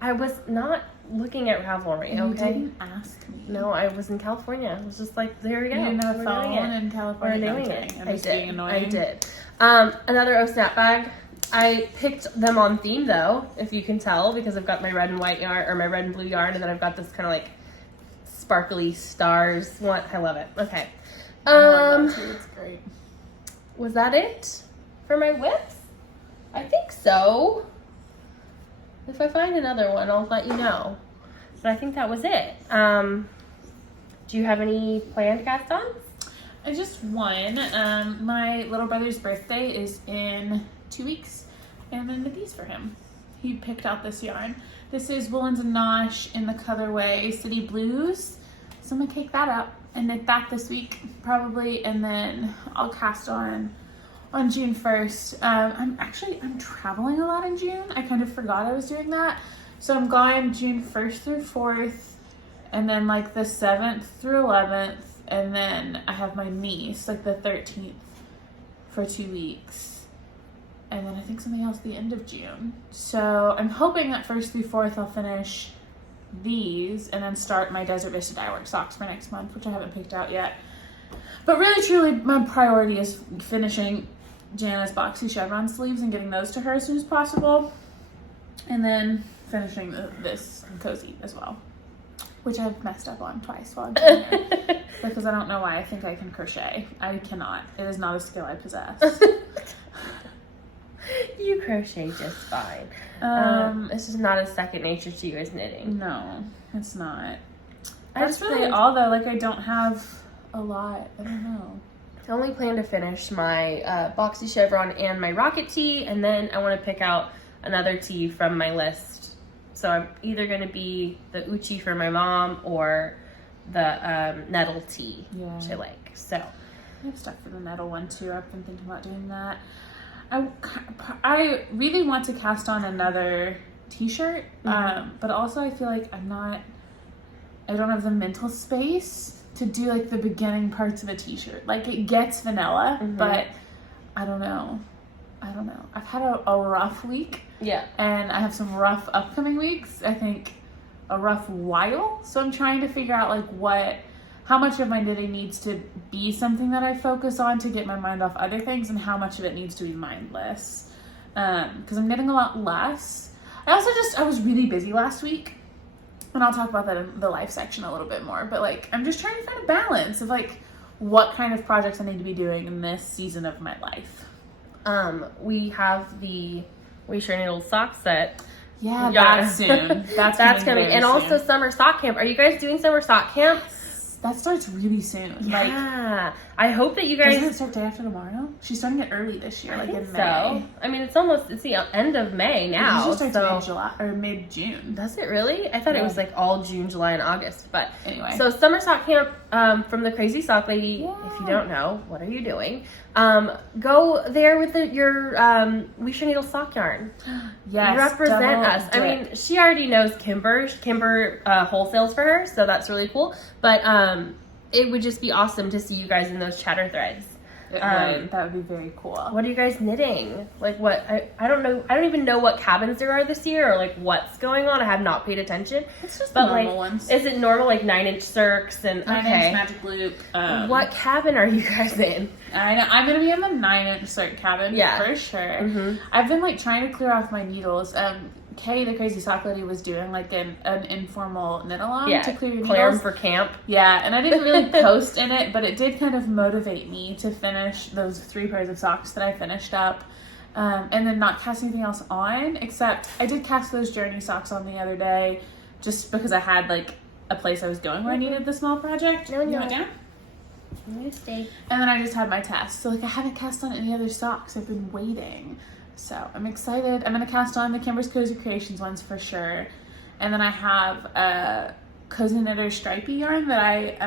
I was not looking at Ravelry, You okay? didn't ask me. No, I was in California. I was just like, there we go. You didn't have a We're phone doing it. in We're California. No, doing I'm it. kidding. I'm I just did. being annoying. I did. Another O Snap bag. I picked them on theme though, if you can tell, because I've got my red and white yarn, or my red and blue yarn, and then I've got this kind of like sparkly stars one. I love it. Okay. I love that too. It's great. Was that it for my whips? I think so. If I find another one, I'll let you know. But I think that was it. Do you have any planned cast-ons? I just won. My little brother's birthday is in 2 weeks, and I'm gonna knit these for him. He picked out this yarn. This is Woolens and Nosh in the colorway City Blues. So I'm gonna cake that up and knit that this week, probably, and then I'll cast on June 1st. I'm traveling a lot in June. I kind of forgot I was doing that. So I'm gone June 1st through 4th, and then like the 7th through 11th, and then I have my niece like the 13th for 2 weeks. And then I think something else the end of June. So I'm hoping that 1st through 4th I'll finish these and then start my Desert Vista dye work socks for next month, which I haven't picked out yet. But really, truly, my priority is finishing Jana's Boxy Chevron sleeves and getting those to her as soon as possible. And then finishing this cozy as well, which I've messed up on twice while I'm doing it. Because I don't know why I think I can crochet. I cannot. It is not a skill I possess. You crochet just fine. This is not a second nature to you as knitting. No, it's not. I That's just really planned- all though. Like I don't have a lot. I don't know. I only plan to finish my Boxy Chevron and my Rocket Tee, and then I want to pick out another tee from my list. So I'm either going to be the Uchi for my mom or the Nettle tee, Yeah. which I like. So I have stuff for the nettle one too. I've been thinking about doing that. I really want to cast on another t-shirt, but also I feel like I don't have the mental space to do like the beginning parts of a t-shirt. Like it gets vanilla, but I don't know. I've had a rough week. Yeah. And I have some rough upcoming weeks. I think a rough while. So I'm trying to figure out like how much of my knitting needs to be something that I focus on to get my mind off other things, and how much of it needs to be mindless. Because I'm knitting a lot less. I was really busy last week, and I'll talk about that in the life section a little bit more, but like I'm just trying to find a balance of like what kind of projects I need to be doing in this season of my life. We have the We Sure Needle sock set. Yeah, that's soon. That's coming. And also summer sock camp. Are you guys doing summer sock camp? That starts really soon. Yeah. I hope that you guys... Doesn't it start day after tomorrow? She's starting it early this year, I like think in May. So. I mean, it's the end of May now. It usually starts mid-July, or mid-June. Does it really? I thought it was like all June, July, and August. But anyway. So summer sock camp from the Crazy Sock Lady. Yeah. If you don't know, what are you doing? Go there with your We Sure Needle sock yarn. Yes. Represent us. I mean, she already knows Kimber. Kimber wholesales for her, so that's really cool. But it would just be awesome to see you guys in those chatter threads. That would be very cool. What are you guys knitting? Like what? I don't know. I don't even know what cabins there are this year, or like what's going on. I have not paid attention. It's just the normal ones. Is it normal, like 9-inch circs and 9-inch magic loop? What cabin are you guys in? I know I'm gonna be in the 9-inch circ cabin for sure. Mm-hmm. I've been like trying to clear off my needles. Kay, the Crazy Sock Lady, was doing like an informal knit along to clear your needles for camp. Yeah, and I didn't really post in it, but it did kind of motivate me to finish those 3 pairs of socks that I finished up, and then not cast anything else on. Except I did cast those Journey socks on the other day, just because I had like a place I was going where I needed the small project. You went down. You stay. And then I just had my test, so like I haven't cast on any other socks. I've been waiting. So I'm excited. I'm going to cast on the Kimber's Cozy Creations ones for sure. And then I have a Cozy Knitter stripey yarn that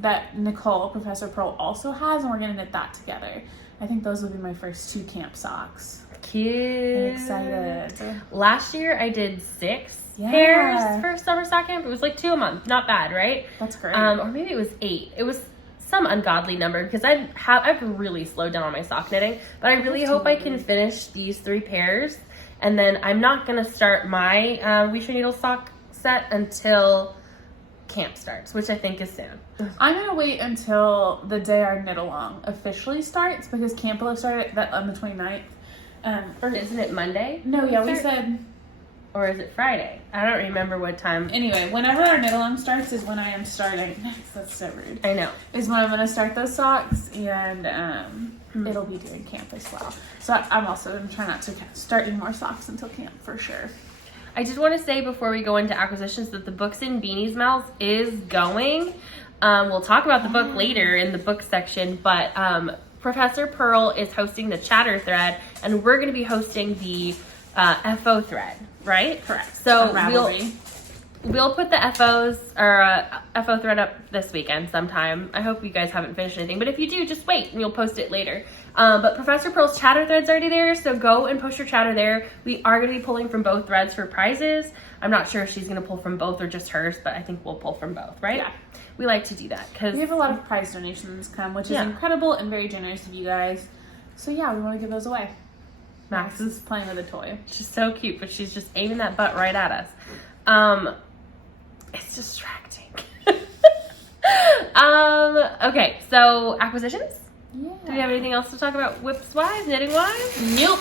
that Nicole, Professor Purl, also has, and we're going to knit that together. I think those will be my first 2 camp socks. Cute. I'm excited. Last year I did 6 pairs for summer sock camp. It was like 2 a month. Not bad, right? That's great. Or maybe it was 8. It was some ungodly number because I've really slowed down on my sock knitting, but I really hope I can finish these 3 pairs, and then I'm not gonna start my We Sure Needle sock set until camp starts, which I think is soon. I'm gonna wait until the day our knit along officially starts, because camp will have started on the 29th. Or isn't it Monday? No, yeah, we said. Or is it Friday? I don't remember what time. Anyway, whenever our knit along starts is when I am starting. That's so rude. I know. Is when I'm going to start those socks, and it'll be during camp as well. So I'm also going to try not to start any more socks until camp for sure. I just want to say before we go into acquisitions that the Books and Beanies Mouth is going. We'll talk about the book later in the book section, but Professor Purl is hosting the chatter thread, and we're going to be hosting the FO thread. Right? Correct. So we'll put the FO thread up this weekend sometime. I hope you guys haven't finished anything, but if you do, just wait and you'll post it later. But Professor Purl's chatter thread's already there, so go and post your chatter there. We are going to be pulling from both threads for prizes. I'm not sure if she's going to pull from both or just hers, but I think we'll pull from both, right? Yeah. We like to do that because we have a lot of prize donations come, which is incredible and very generous of you guys. So yeah, we want to give those away. Max is playing with a toy. She's so cute, but she's just aiming that butt right at us. It's distracting. Okay, so acquisitions? Yeah. Do we have anything else to talk about whips-wise, knitting-wise? Nope.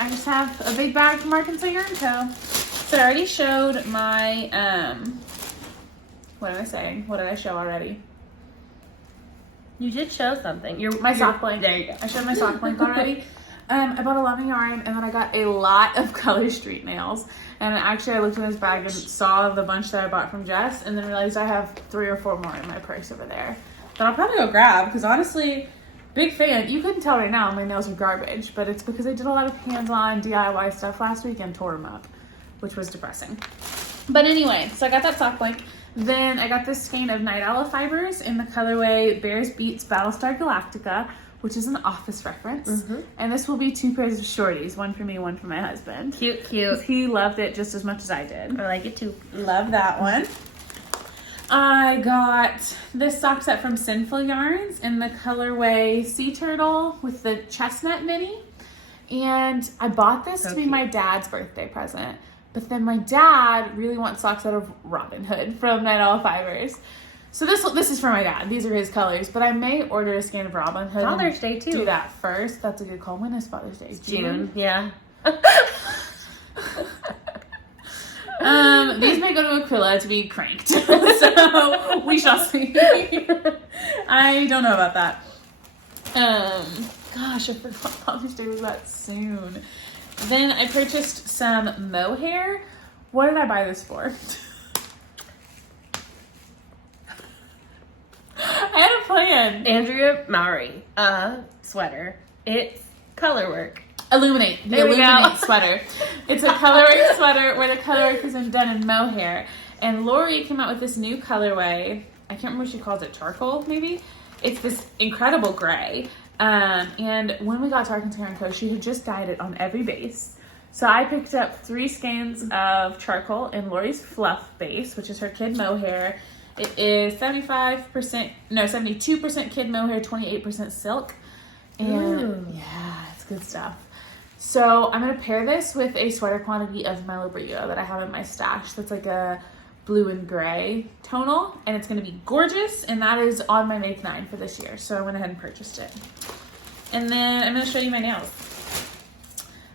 I just have a big bag from Arkansas Yarn Co. So I already showed my, what am I saying? What did I show already? You did show something. My sock blank. There you go. I showed my sock blank already. I bought a lot of yarn, and then I got a lot of color street nails. And actually, I looked in this bag and saw the bunch that I bought from Jess, and then realized I have 3 or 4 more in my purse over there that I'll probably go grab, because honestly, big fan. You couldn't tell right now my nails are garbage, but it's because I did a lot of hands-on DIY stuff last week and tore them up, which was depressing. But anyway, so I got that sock blank. Then I got this skein of Night Owl fibers in the colorway Bears Beats Battlestar Galactica, which is an Office reference. Mm-hmm. And this will be 2 pairs of shorties, one for me, one for my husband. Cute, cute. He loved it just as much as I did. I like it too. Love that one. I got this sock set from Sinful Yarns in the colorway Sea Turtle with the chestnut mini. And I bought this to be my dad's birthday present. But then my dad really wants socks out of Robin Hood from Night Owl Fibers. So this is for my dad. These are his colors. But I may order a scan of Robin Hood. Father's Day too. Do that first. That's a good call. When is Father's Day? June. Yeah. These may go to Aquilla to be cranked. So we shall see. I don't know about that. Gosh, I forgot Father's Day was that soon. Then I purchased some mohair. What did I buy this for? I had a plan. Andrea Mowry, sweater. It's color work. Illuminate. The Illuminate sweater. It's a colorwork sweater where the colorwork is done in mohair. And Lori came out with this new colorway. I can't remember what she calls it. Charcoal, maybe? It's this incredible gray. And when we got to Arkansas & Co., she had just dyed it on every base. So I picked up 3 skeins of charcoal in Lori's fluff base, which is her kid mohair. It is 72% kid mohair, 28% silk. And yeah, it's good stuff. So I'm going to pair this with a sweater quantity of Milo Brillo that I have in my stash. That's like a blue and gray tonal, and it's going to be gorgeous, and that is on my Make 9 for this year. So I went ahead and purchased it. And then I'm going to show you my nails.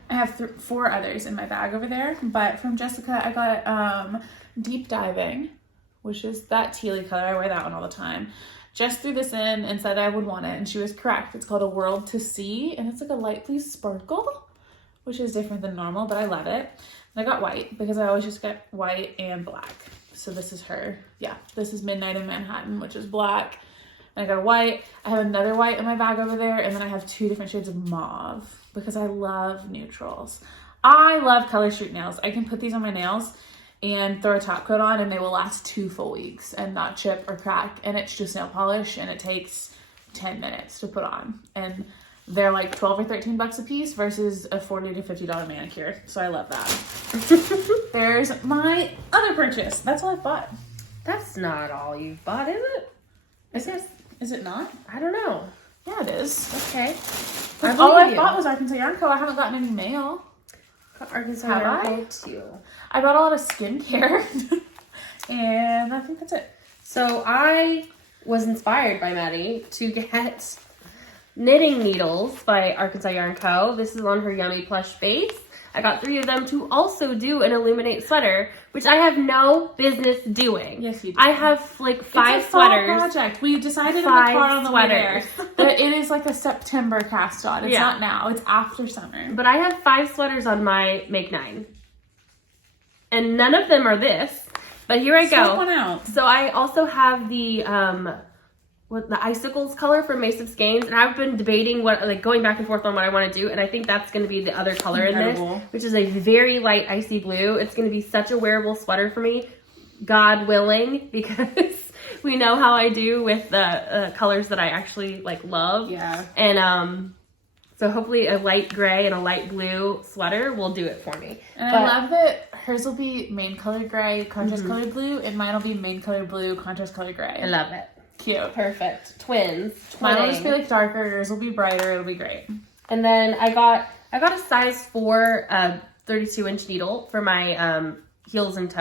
I have 4 others in my bag over there, but from Jessica, I got Deep Diving, which is that tealy color. I wear that one all the time. Jess threw this in and said I would want it, and she was correct. It's called A World to See, and it's like a light blue sparkle, which is different than normal, but I love it. And I got white because I always just get white and black. So this is her. Yeah, this is Midnight in Manhattan, which is black. And I got a white. I have another white in my bag over there, and then I have 2 different shades of mauve because I love neutrals. I love color streak nails. I can put these on my nails and throw a top coat on, and they will last 2 full weeks and not chip or crack. And it's just nail polish, and it takes 10 minutes to put on. And they're like 12 or 13 bucks a piece versus a $40 to $50 manicure. So I love that. There's my other purchase. That's all I've bought. That's not all you've bought, is it? Is it not? I don't know. Yeah, it is. Okay. All I bought was Arkansas Yarn Co. I haven't gotten any mail. Arkansas Have Yarn I? Co. too. I bought a lot of skincare. And I think that's it. So I was inspired by Maddie to get knitting needles by Arkansas Yarn Co. This is on her Yummy Plush base. I got 3 of them to also do an Illuminate sweater, which I have no business doing. Yes, you do. I have like 5 it's a fall sweaters. project. We decided in the car on the way there sweaters. that it is like a September cast on. It's not now. It's after summer. But I have 5 sweaters on my Make 9. And none of them are this. But here I go. Swap one out. So I also have the the icicles color from Mace of Skeins, and I've been debating going back and forth on what I want to do, and I think that's going to be the other color in this, which is a very light icy blue. It's going to be such a wearable sweater for me, God willing, because we know how I do with the colors that I actually love. Yeah. And so hopefully a light gray and a light blue sweater will do it for me. And I love that hers will be main color gray, contrast color blue, and mine will be main color blue, contrast color gray. I love it. Cute. Perfect. Twins. Mine will just be darker, yours will be brighter, it'll be great. And then I got a size 4 32-inch needle for my heels and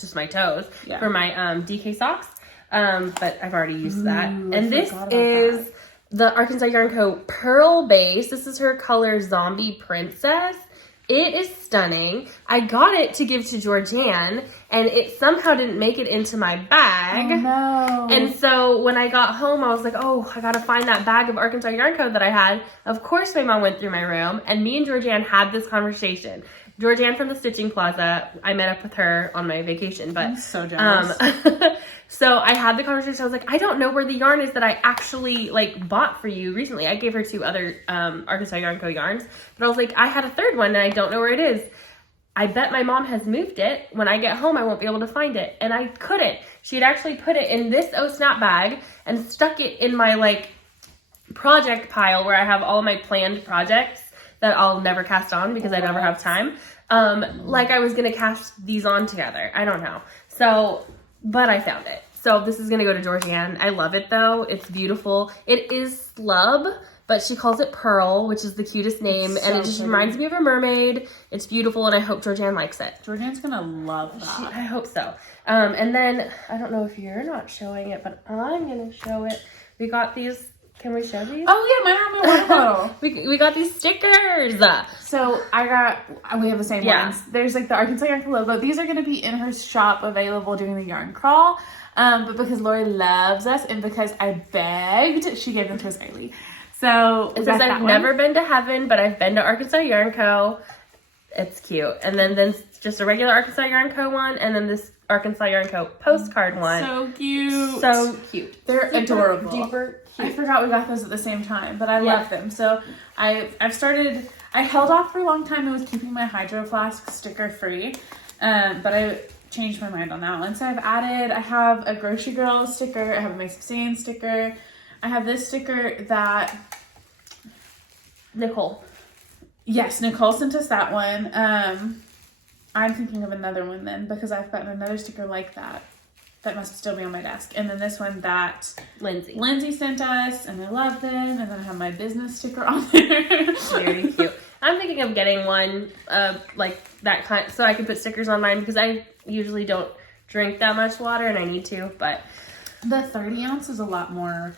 just my toes for my DK socks. But I've already used that. And this is the Arkansas Yarn Co. Purl base. This is her color Zombie Princess. It is stunning. I got it to give to Georgianne, and it somehow didn't make it into my bag. Oh, no. And so when I got home, I was like, oh, I got to find that bag of Arkansas Yarn Co. that I had. Of course, my mom went through my room, and me and Georgianne had this conversation. Georgianne from the Stitching Plaza, I met up with her on my vacation. But I'm so jealous. So I had the conversation. I was like, I don't know where the yarn is that I actually bought for you recently. I gave her 2 other Arkansas Yarn Co. yarns, but I was like, I had a 3rd one and I don't know where it is. I bet my mom has moved it. When I get home, I won't be able to find it. And I couldn't. She had actually put it in this snap bag and stuck it in my project pile where I have all my planned projects that I'll never cast on because I never have time. I was going to cast these on together. I don't know. So, but I found it. So this is going to go to Georgianne. I love it though. It's beautiful. It is slub, but she calls it Purl, which is the cutest name. It's and so it just pretty. reminds me of a mermaid. It's beautiful, and I hope Georgianne likes it. Georgianne's gonna love that. I hope so. And then, I don't know if you're not showing it, but I'm going to show it. We got these. Can we show these? Oh yeah, mine are my water bottle. we got these stickers. So we have the same ones. There's like the Arkansas Yarn logo. These are going to be in her shop available during the yarn crawl. But because Lori loves us and because I begged, she gave them to us early. So it says I've never been to Heaven, but I've been to Arkansas Yarn Co. It's cute. And then just a regular Arkansas Yarn Co. one, and then this Arkansas Yarn Co. postcard one. So cute. So cute. They're adorable. Super cute. I forgot we got those at the same time, but I love them. So I held off for a long time and was keeping my Hydro Flask sticker free. But I changed my mind on that one. So I have a Grocery Girl sticker. I have a Makes of Sand sticker. I have this sticker that Nicole. Yes, Nicole sent us that one. I'm thinking of another one then because I've gotten another sticker like that. That must still be on my desk. And then this one that Lindsay sent us, and I love them. And then I have my business sticker on there. Very cute. I'm thinking of getting one like that kind, so I can put stickers on mine because I usually don't drink that much water, and I need to. But the 30 ounce is a lot more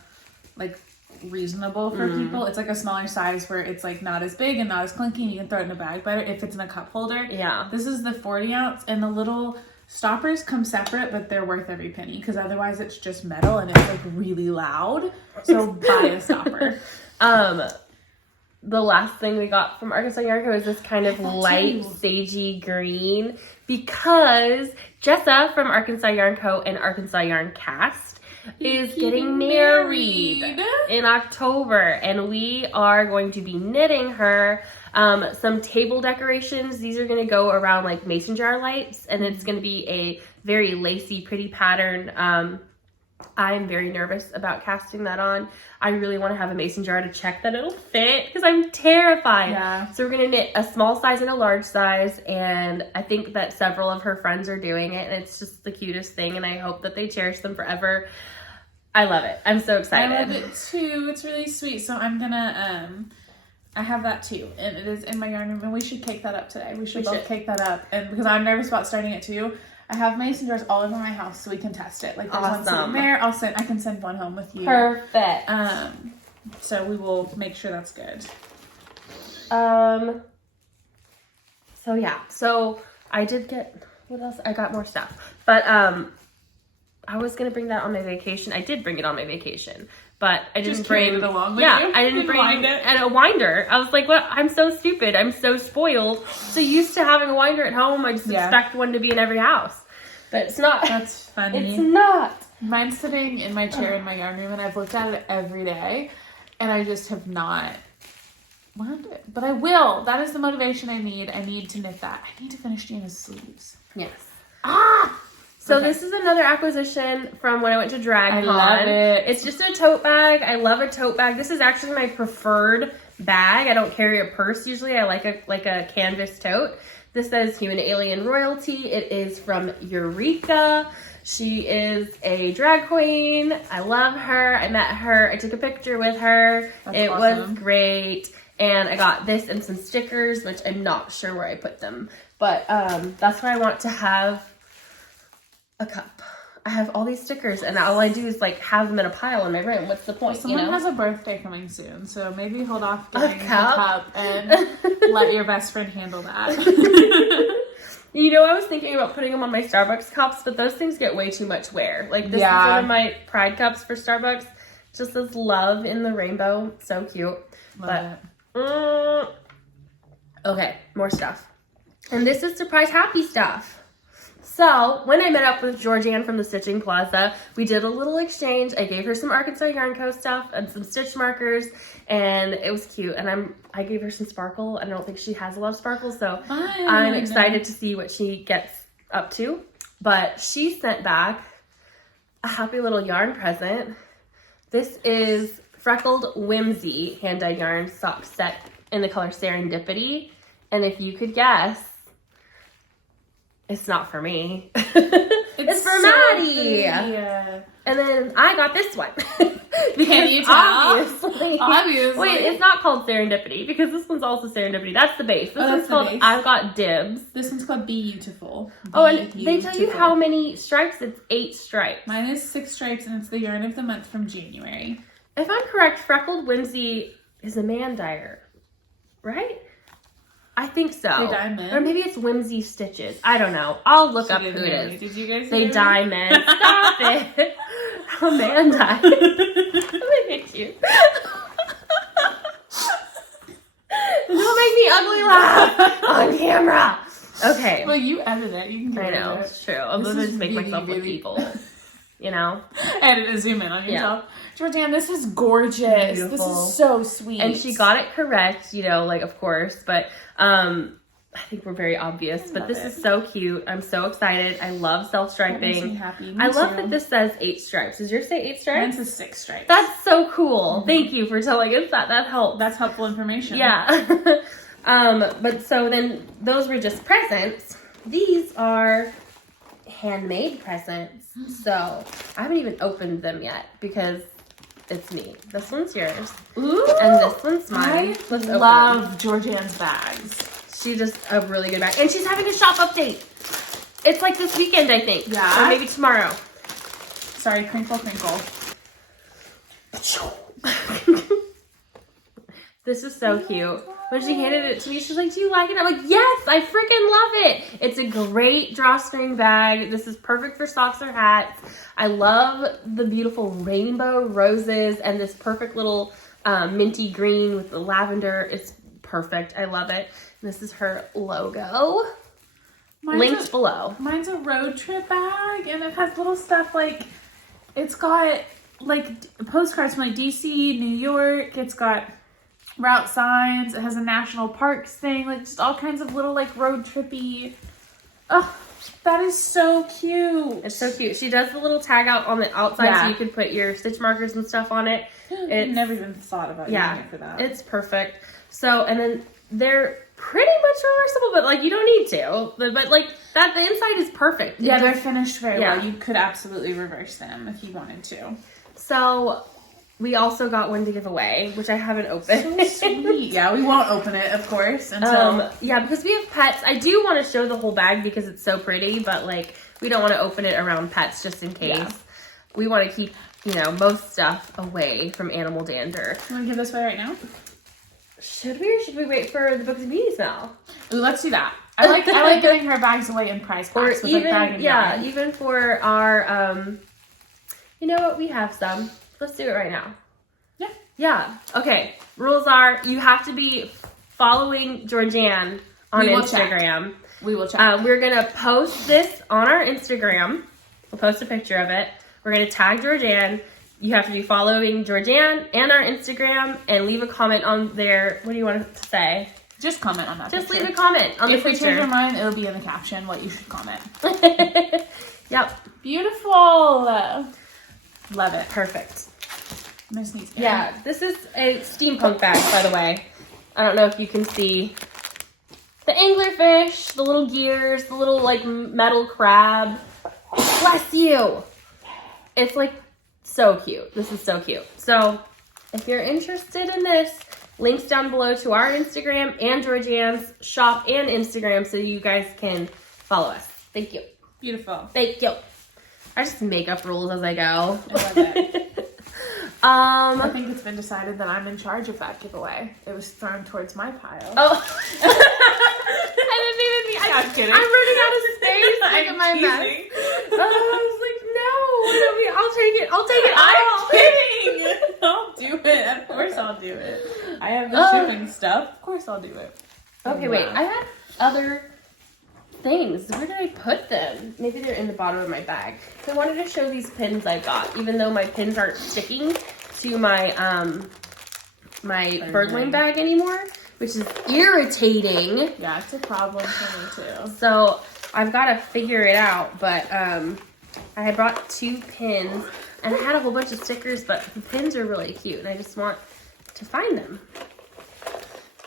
like reasonable for people. It's like a smaller size where it's like not as big and not as clunky, and you can throw it in a bag better if it's in a cup holder. Yeah. This is the 40 ounce, and the little stoppers come separate, but they're worth every penny because otherwise it's just metal and it's like really loud. So buy a stopper. The last thing we got from Arkansas Yarn Co. is this kind of light sagey green because Jessa from Arkansas Yarn Co. and Arkansas Yarn Cast is getting married in October, and we are going to be knitting her some table decorations. These are going to go around like mason jar lights, and it's going to be a very lacy, pretty pattern. I'm very nervous about casting that on. I really want to have a mason jar to check that it'll fit because I'm terrified. Yeah. So we're going to knit a small size and a large size, and I think that several of her friends are doing it, and it's just the cutest thing, and I hope that they cherish them forever. I love it. I'm so excited. I love it too. It's really sweet. So I'm gonna I have that too, and it is in my yarn room, and we should cake that up today. We should both cake that up, and because I'm nervous about starting it too. I have mason jars all over my house so we can test it. Like there's one sitting there. I can send one home with you. Perfect. So we will make sure that's good. So yeah. So I did get, what else? I got more stuff. But I was gonna bring that on my vacation. I did bring it on my vacation, but I didn't bring it along with yeah, you? I didn't bring wind it. and a winder. I was like, what? I'm so stupid. I'm so spoiled. So used to having a winder at home. I just expect one to be in every house. But it's not. That's funny. It's not. Mine's sitting in my chair in my yarn room, and I've looked at it every day, and I just have not wound it. But I will. That is the motivation I need. I need to knit that. I need to finish Gina's sleeves. Yes. Ah! So this is another acquisition from when I went to DragCon. I love it. It's just a tote bag. I love a tote bag. This is actually my preferred bag. I don't carry a purse usually. I like a canvas tote. This says Human Alien Royalty. It is from Eureka. She is a drag queen. I love her. I met her. I took a picture with her. It was great. And I got this and some stickers, which I'm not sure where I put them. But that's why I want to have a cup. I have all these stickers, and all I do is like have them in a pile in my room. What's the point? Someone has a birthday coming soon, so maybe hold off getting a a cup and let your best friend handle that. You know, I was thinking about putting them on my Starbucks cups, but those things get way too much wear. Like this is one of my pride cups for Starbucks. Just this love in the rainbow. So cute. Okay, more stuff. And this is surprise happy stuff. So, when I met up with Georgianne from the Stitching Plaza, we did a little exchange. I gave her some Arkansas Yarn Co. stuff and some stitch markers, and it was cute. And I gave her some sparkle. I don't think she has a lot of sparkle, so I'm excited to see what she gets up to. But she sent back a happy little yarn present. This is Freckled Whimsy hand-dyed yarn sock set in the color Serendipity. And if you could guess, it's not for me. It's for Maddie. God. And then I got this one. Can you tell? Obviously. Wait, it's not called Serendipity because this one's also Serendipity. That's the base. This one's called I've Got Dibs. This one's called Beautiful. Oh, and they tell you how many stripes? It's 8 stripes. Mine is 6 stripes, and it's the yarn of the month from January. If I'm correct, Freckled Whimsy is a man dyer, right? I think so. They dye men? Or maybe it's Whimsy Stitches. I don't know. I'll look up who it is. Did you guys They dye men. Stop it. A man dye. Look at you. Don't make me ugly laugh on camera. Okay. Well, you edit it. You can get I know. it. It's true. I'm going to just make myself look evil. You know? I had to zoom in on yourself. Georgianne, this is gorgeous. Beautiful. This is so sweet. And she got it correct, you know, like, of course. But I think we're very obvious. But this is so cute. I'm so excited. I love self-striping. That makes me happy. I love that this says 8 stripes. Does yours say 8 stripes? Mine says 6 stripes. That's so cool. Thank you for telling us that. That helps. That's helpful information. Yeah. But so then those were just presents. These are handmade presents. So I haven't even opened them yet because it's me. This one's yours. Ooh. And this one's mine. I love Georgianne's bags. She just a really good bag. And she's having a shop update. It's like this weekend, I think. Yeah. Or maybe tomorrow. Sorry, crinkle, crinkle. This is so cute. When she handed it to me, she's like, do you like it? I'm like, yes, I freaking love it. It's a great drawstring bag. This is perfect for socks or hats. I love the beautiful rainbow roses and this perfect little minty green with the lavender. It's perfect. I love it. And this is her logo. Linked below. Mine's a road trip bag, and it has little stuff like, it's got like postcards from like DC, New York. It's got route signs. It has a national parks thing, like just all kinds of little like road trippy. Oh, that is so cute. It's so cute. She does the little tag out on the outside so you could put your stitch markers and stuff on it. I've never even thought about using it for that. It's perfect. So, and then they're pretty much reversible, but like you don't need to. But like that, the inside is perfect. Yeah, they're finished very well. You could absolutely reverse them if you wanted to. So we also got one to give away, which I haven't opened. So sweet. Yeah, we won't open it, of course, until... yeah, because we have pets. I do want to show the whole bag because it's so pretty, but like we don't want to open it around pets just in case. Yeah. We want to keep, you know, most stuff away from animal dander. You want to give this away right now? Should we, or should we wait for the Boxy BEANIES smell? Ooh, let's do that. I like giving her bags away in prize packs. Or even, even for our, you know what, we have some. Let's do it right now. Yeah. Yeah. Okay. Rules are you have to be following Georgianne on Instagram. We will check. We're going to post this on our Instagram. We'll post a picture of it. We're going to tag Georgianne. You have to be following Georgianne and our Instagram and leave a comment on there. What do you want to say? Just comment on that Just picture. leave a comment on the picture. If you change your mind, it'll be in the caption what you should comment. Yep. Beautiful. Love it. Perfect. Yeah, this is a steampunk bag, by the way. I don't know if you can see the anglerfish, the little gears, the little like metal crab. Bless you. It's like so cute. This is so cute. So if you're interested in this, links down below to our Instagram and Georgianne's shop and Instagram so you guys can follow us. Thank you. Beautiful. Thank you. I just make up rules as I go. I love it. I think it's been decided that I'm in charge of that giveaway. It was thrown towards my pile. Oh. I didn't even I'm kidding. I'm running out of space. Look at my mess. I was like, no. I'll take it. I'm kidding. Don't do it. Of course I'll do it. I have the shipping stuff. Of course I'll do it. Okay, wait. I had other things. Where did I put them? Maybe they're in the bottom of my bag. I wanted to show these pins I got, even though my pins aren't sticking to my my birdwing bag anymore, which is irritating. Yeah, it's a problem for me too. So I've got to figure it out, but I brought 2 pins, and I had a whole bunch of stickers, but the pins are really cute, and I just want to find them.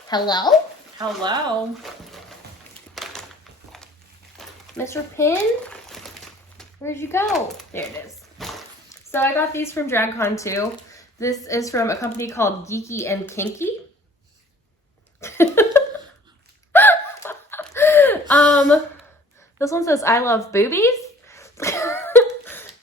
Hello? Hello. Mr. Pin? Where'd you go? There it is. So I got these from DragCon too. This is from a company called Geeky and Kinky. This one says, I love boobies.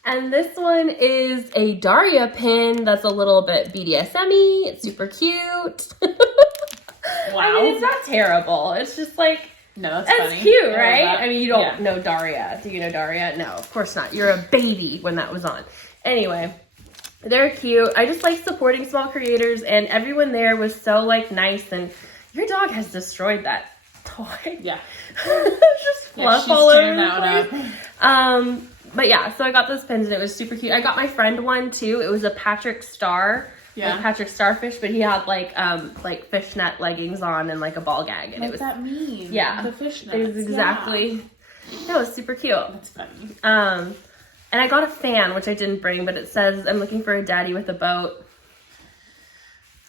And this one is a Daria pin that's a little bit BDSM-y. It's super cute. Wow. I mean, it's not terrible. It's just like, no, that's it's funny. cute, right? I mean, you don't Yeah. know Daria. Do you know Daria? No, of course not. You're a baby when that was on. Anyway, they're cute. I just like supporting small creators, and everyone there was so like nice. And your dog has destroyed that toy. Yeah. Just fluff all over the place. Up. But yeah, so I got those pins and it was super cute. I got my friend one too. It was a Patrick Star. Yeah. Like Patrick Starfish, but he had like fishnet leggings on and like a ball gag, and What it was does that mean? yeah, The fishnets. it was exactly. Yeah, it was super cute. That's funny. And I got a fan, which I didn't bring, but it says, I'm looking for a daddy with a boat.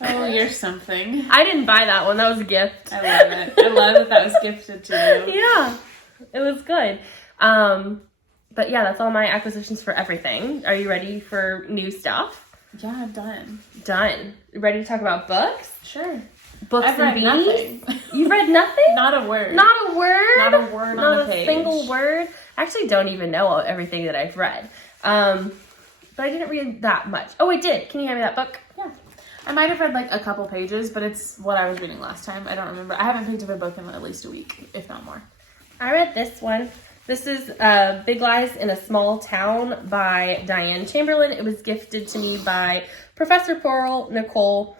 Oh, you're something. I didn't buy that one. That was a gift. I love it. I love that was gifted to you. Yeah, it was good. But yeah, that's all my acquisitions for everything. Are you ready for new stuff? Yeah, I'm done. Done. Ready to talk about books? Sure. Books I've and read beanies? nothing. You read nothing? Not a word. Not a word? Not a word Not on a a page. single word? I actually don't even know everything that I've read. But I didn't read that much. Oh, I did. Can you hand me that book? Yeah. I might have read like a couple pages, but it's what I was reading last time. I don't remember. I haven't picked up a book in at least a week, if not more. I read this one. This is Big Lies in a Small Town by Diane Chamberlain. It was gifted to me by Professor Purl, Nicole.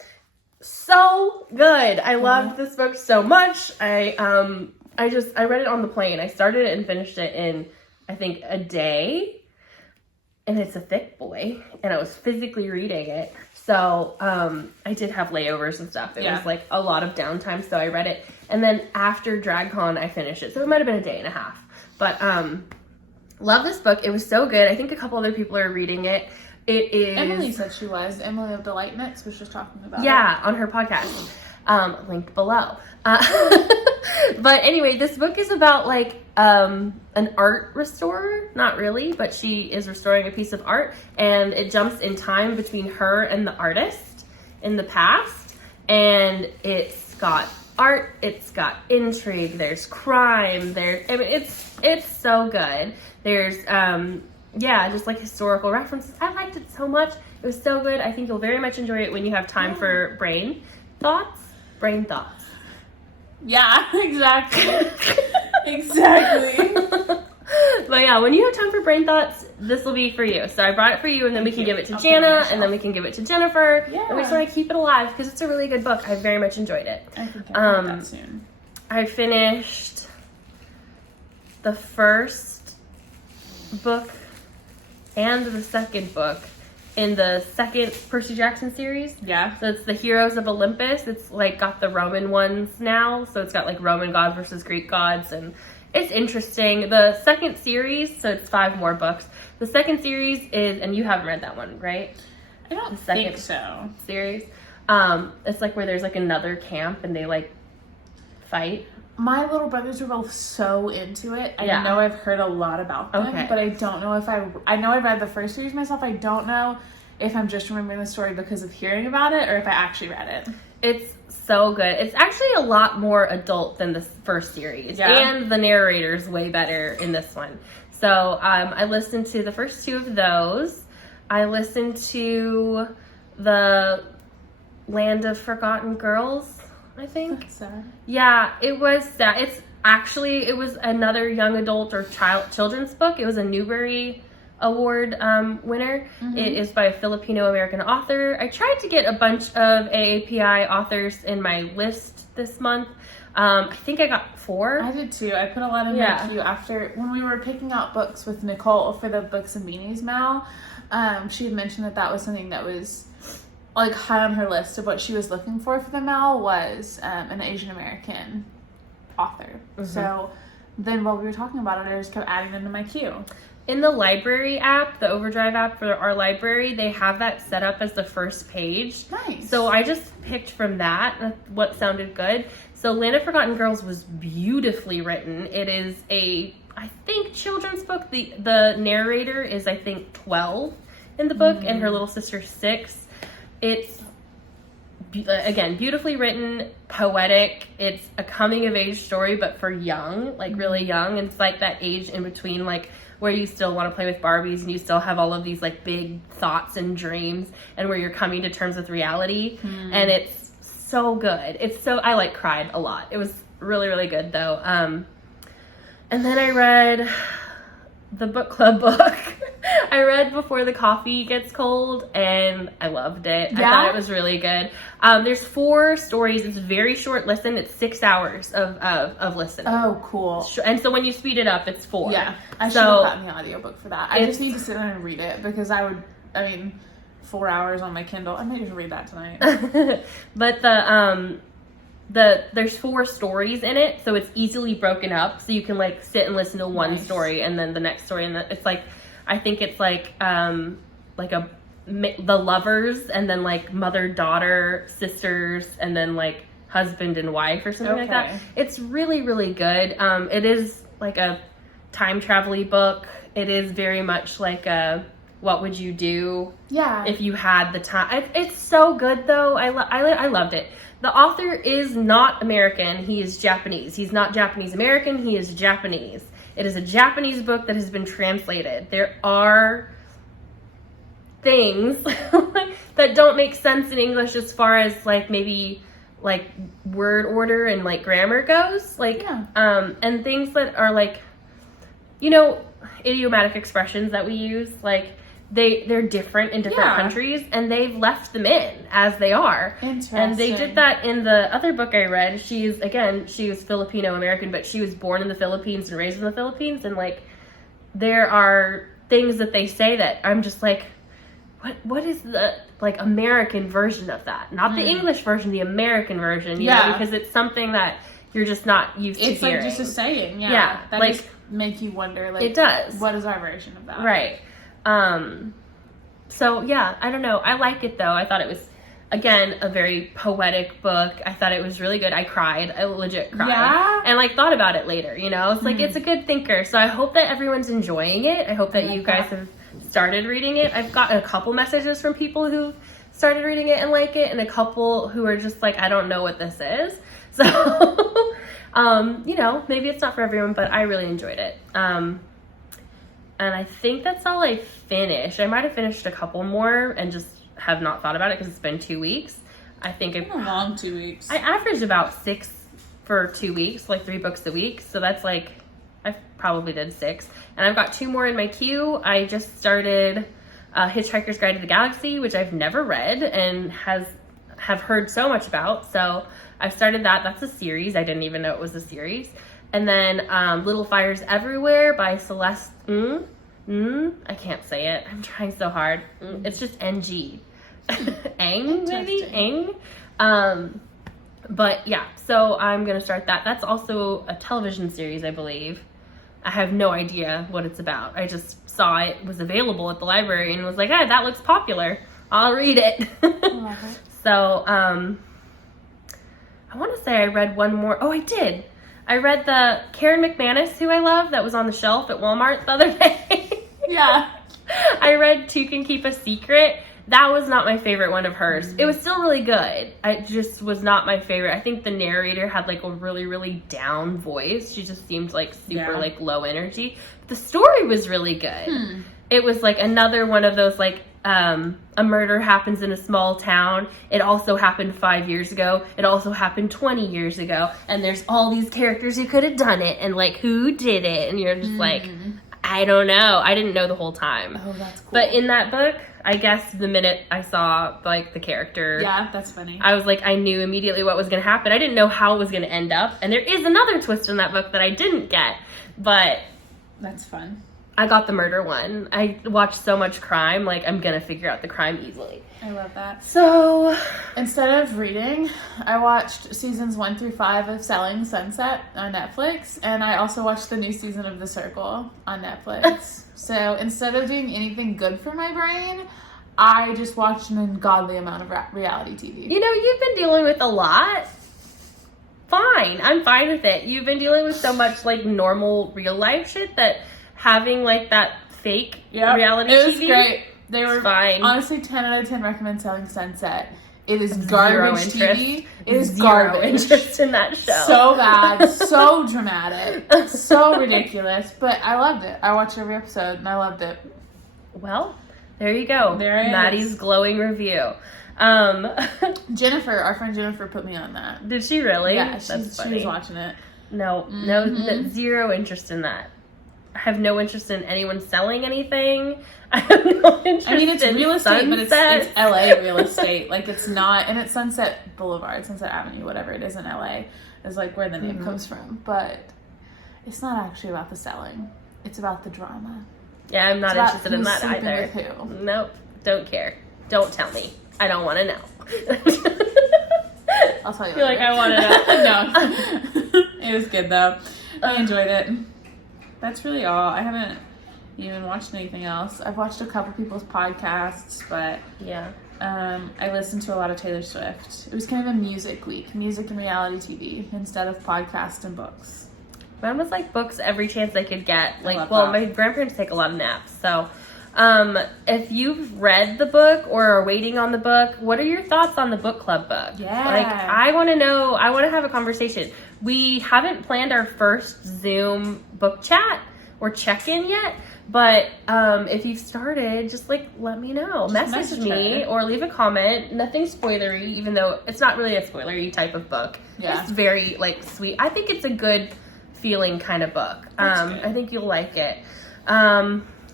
So good. I loved this book so much. I read it on the plane. I started it and finished it in, I think, a day. And it's a thick boy. And I was physically reading it. So I did have layovers and stuff. It was like a lot of downtime. So I read it. And then after DragCon, I finished it. So it might have been a day and a half. But love this book. It was so good. I think a couple other people are reading it. It is... Emily said she was. Emily of Delight Knits was just talking about it. Yeah, on her podcast. Linked below. But anyway, this book is about like an art restorer. Not really, but she is restoring a piece of art. And it jumps in time between her and the artist in the past. And it's got art, it's got intrigue, there's crime, it's so good. There's just like historical references. I liked it so much. It was so good. I think you'll very much enjoy it when you have time for brain thoughts. Yeah, exactly. Exactly. But yeah, when you have time for brain thoughts, this will be for you. So I brought it for you, and then we can give it to Jana, and then we can give it to Jennifer. Yeah. And we just want to keep it alive because it's a really good book. I very much enjoyed it. I think I'll read that soon. I finished the first book and the second book in the second Percy Jackson series. Yeah. So it's the Heroes of Olympus. It's like got the Roman ones now. So it's got like Roman gods versus Greek gods, and it's interesting. The second series, so it's 5 more books. The second series is, and you haven't read that one, right? I don't think so. Series. It's like where there's like another camp and they like fight. My little brothers were both so into it. I know I've heard a lot about them, but I don't know if I know I read the first series myself. I don't know if I'm just remembering the story because of hearing about it or if I actually read it. It's so good. It's actually a lot more adult than the first series. Yeah. And the narrator's way better in this one. So I listened to the first 2 of those. I listened to the Land of Forgotten Girls, I think. That's sad. Yeah, it was sad. It was another young adult or children's book. It was a Newbery Award winner. Mm-hmm. It is by a Filipino-American author. I tried to get a bunch of AAPI authors in my list this month. I think I got 4. I did too. I put a lot in my queue after when we were picking out books with Nicole for the Books and Beanies Mal. She had mentioned that was something that was like high on her list of what she was looking for the Mal was an Asian American author. Mm-hmm. So then while we were talking about it, I just kept adding them to my queue. In the library app, the Overdrive app for our library, they have that set up as the first page. Nice. So I just picked from that what sounded good. So Land of Forgotten Girls was beautifully written. It is I think, children's book. The narrator is, I think, 12. in the book, and her little sister's 6. It's, again, beautifully written, poetic. It's a coming-of-age story, but for young, like really young. And it's like that age in between, like, where you still want to play with Barbies and you still have all of these, like, big thoughts and dreams, and where you're coming to terms with reality. And it's so good. I, like, cried a lot. It was really, really good, though. And then I read the book club book. I read Before the Coffee Gets Cold, and I loved it. Yeah? I thought it was really good. There's 4 stories. It's a very short listen. It's 6 hours of listening. Oh, cool. And so when you speed it up, it's 4. Yeah, I should have gotten the audiobook for that. I just need to sit down and read it, because 4 hours on my Kindle. I might just read that tonight. But there's 4 stories in it, so it's easily broken up, so you can, like, sit and listen to one story and then the next story, and it's like, I think it's like the lovers, and then, like, mother-daughter, sisters, and then, like, husband and wife or something like that. It's really, really good. It is like a time travel-y book. It is very much like a what would you do if you had the time. It's so good, though. I loved it. The author is not American. He is Japanese. He's not Japanese-American. He is Japanese. It is a Japanese book that has been translated. There are things that don't make sense in English as far as, like, maybe, like, word order and, like, grammar goes. Like, and things that are, like, you know, idiomatic expressions that we use, like, they're different in different countries, and they've left them in as they are. Interesting. And they did that in the other book I read. She was Filipino American, but she was born in the Philippines and raised in the Philippines, and, like, there are things that they say that I'm just like, what is the, like, American version of that? Not the English version, the American version, you know, because it's something that you're just not used to hearing. It's like just a saying, that like, just make you wonder, like, it does. What is our version of that? Right. So yeah, I don't know. I like it, though. I thought it was, again, a very poetic book. I thought it was really good. I cried. I legit cried. Yeah? And, like, thought about it later, you know? It's like, it's a good thinker. So I hope that everyone's enjoying it. I hope that you guys have started reading it. I've gotten a couple messages from people who started reading it and like it, and a couple who are just like, I don't know what this is. So, you know, maybe it's not for everyone, but I really enjoyed it. And I think that's all I finished. I might have finished a couple more and just have not thought about it because it's been 2 weeks. I think it's been a long 2 weeks. I averaged about 6 for 2 weeks, like 3 books a week. So that's like, I probably did 6. And I've got 2 more in my queue. I just started Hitchhiker's Guide to the Galaxy, which I've never read and have heard so much about. So I've started that. That's a series. I didn't even know it was a series. And then Little Fires Everywhere by Celeste. I can't say it. I'm trying so hard. It's just NG. Eng, maybe? Eng. But yeah, so I'm going to start that. That's also a television series, I believe. I have no idea what it's about. I just saw it was available at the library and was like, hey, that looks popular. I'll read it. So, I want to say I read one more. Oh, I did. I read the Karen McManus, who I love, that was on the shelf at Walmart the other day. Yeah. I read Two Can Keep a Secret. That was not my favorite one of hers. It was still really good. It just was not my favorite. I think the narrator had, like, a really, really down voice. She just seemed like super like low energy. The story was really good. It was like another one of those, like, a murder happens in a small town. It also happened 5 years ago. It also happened 20 years ago. And there's all these characters who could have done it. And, like, who did it? And you're just like, I don't know. I didn't know the whole time. Oh, that's cool. But in that book, I guess the minute I saw, like, the character. Yeah, that's funny. I was like, I knew immediately what was going to happen. I didn't know how it was going to end up. And there is another twist in that book that I didn't get. But that's fun. I got the murder one. I watched so much crime, like, I'm going to figure out the crime easily. I love that. So, instead of reading, I watched seasons 1 through 5 of Selling Sunset on Netflix, and I also watched the new season of The Circle on Netflix. So, instead of doing anything good for my brain, I just watched an ungodly amount of reality TV. You know, you've been dealing with a lot. Fine. I'm fine with it. You've been dealing with so much, like, normal real life shit that having, like, that fake reality TV. It was great. They were fine. Honestly, 10 out of 10 recommend Selling Sunset. It is Zero garbage interest. TV. It is Zero garbage. interest in that show. So bad, so dramatic, so ridiculous. But I loved it. I watched every episode and I loved it. Well, there you go. There it Maddie's is. glowing review. Jennifer, our friend Jennifer, put me on that. Did she really? Yeah, she That's funny. was watching it. No, zero interest in that. I have no interest in anyone selling anything. I have no interest in it's real estate, but sunsets. it's LA real estate. Like, it's not, and it's Sunset Boulevard, Sunset Avenue, whatever it is in LA, is like where the name comes from. But it's not actually about the selling. It's about the drama. Yeah, I'm not interested in that Who's sleeping either. with who. Nope, don't care. Don't tell me. I don't want to know. I'll tell you I feel like later. I want to know. No. It was good, though. I enjoyed it. That's really all. I haven't even watched anything else. I've watched a couple people's podcasts, but Yeah. I listened to a lot of Taylor Swift. It was kind of a music week, music and reality TV instead of podcasts and books. Mine was like books every chance I could get. Like, love well, that. my grandparents take a lot of naps, so if you've read the book or are waiting on the book, what are your thoughts on the book club book? Yeah. Like, I want to know, I want to have a conversation. We haven't planned our first Zoom book chat or check-in yet, but if you've started, just like let me know. Message me her. or leave a comment. Nothing spoilery, even though it's not really a spoilery type of book. Yeah. It's very like sweet. I think it's a good feeling kind of book. That's good. I think you'll like it.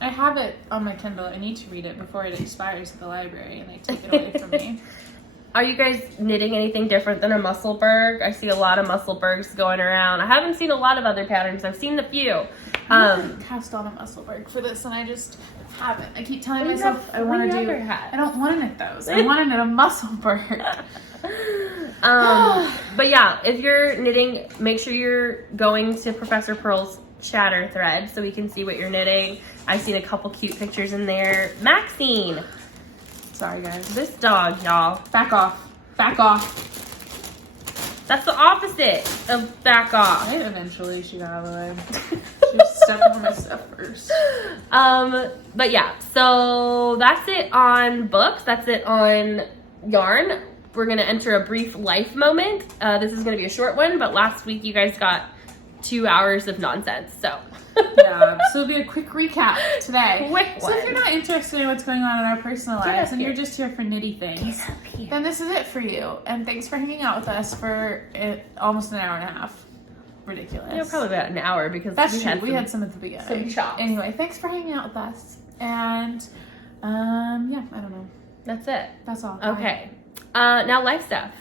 I have it on my Kindle. I need to read it before it expires at the library and they take it away from me. Are you guys knitting anything different than a Musselburgh? I see a lot of Musselburghs going around. I haven't seen a lot of other patterns. I've seen a few. Cast on a Musselburgh for this and I just haven't. I keep telling myself I want to do. I don't want to knit those. I want to knit a Musselburgh. But yeah, if you're knitting, make sure you're going to Professor Purl's chatter thread so we can see what you're knitting. I've seen a couple cute pictures in there. Maxine, Sorry, guys. this dog, y'all. Back off. Back off. That's the opposite of back off. Eventually, she got out of the way. She just stepped on my stuff first. But yeah, so that's it on books. That's it on yarn. We're going to enter a brief life moment. This is going to be a short one, but last week you guys got 2 hours of nonsense, so. Yeah, so it'll be a quick recap today. Quick So one. if you're not interested in what's going on in our personal Get lives up and here. you're just here for nitty things, then this is it for you. And thanks for hanging out with us for almost an hour and a half. Ridiculous. Yeah, probably about an hour because That's we true. had We had some at the beginning. some chops. Anyway, thanks for hanging out with us. And yeah, I don't know. That's it. That's all. Okay. Now life stuff.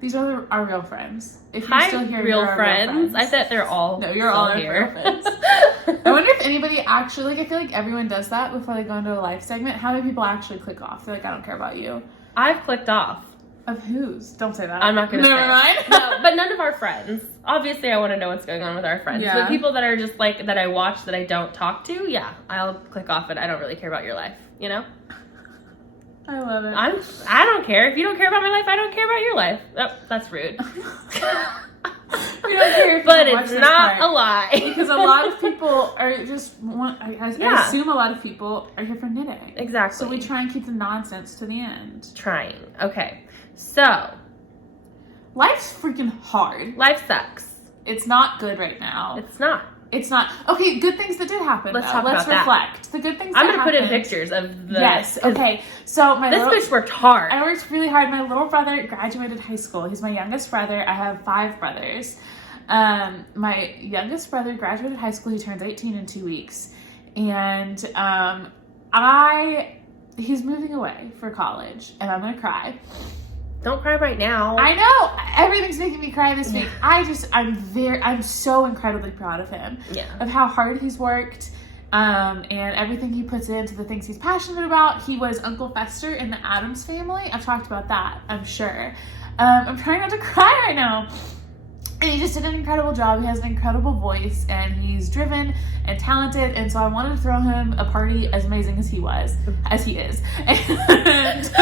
These are our real friends. If you're Hi, still here, real you're our friends. real friends. I thought they're all No, you're all our here. real friends. I wonder if anybody actually, like, I feel like everyone does that before they go into a live segment. How many people actually click off? They're like, I don't care about you. I've clicked off. Of whose? Don't say that. I'm not going to say. Never mind. No, but none of our friends. Obviously, I want to know what's going on with our friends. Yeah. The people that are just like, that I watch that I don't talk to, yeah, I'll click off and I don't really care about your life, you know? I love it. I don't care. If you don't care about my life, I don't care about your life. Oh, that's rude. We don't care if But you watch it's this not part. a lie. Because a lot of people are just, I Yeah. assume a lot of people are here for knitting. Exactly. So we try and keep the nonsense to the end. Trying. Okay. So, Life's freaking hard. life sucks. It's not good right now. It's not. It's not. Okay, good things that did happen. Let's though. talk Let's about that. reflect. The good things I'm that going to put in happened. pictures of the... Yes. Okay. So my This little, bitch worked hard. I worked really hard. My little brother graduated high school. He's my youngest brother. I have 5 brothers. My youngest brother graduated high school. He turns 18 in 2 weeks. And he's moving away for college. And I'm going to cry. Don't cry right now. I know. Everything's making me cry this week. I'm so incredibly proud of him. Yeah. Of how hard he's worked. And everything he puts into the things he's passionate about. He was Uncle Fester in the Addams Family. I've talked about that, I'm sure. I'm trying not to cry right now. And he just did an incredible job. He has an incredible voice, and he's driven and talented. And so I wanted to throw him a party as amazing as he is. And I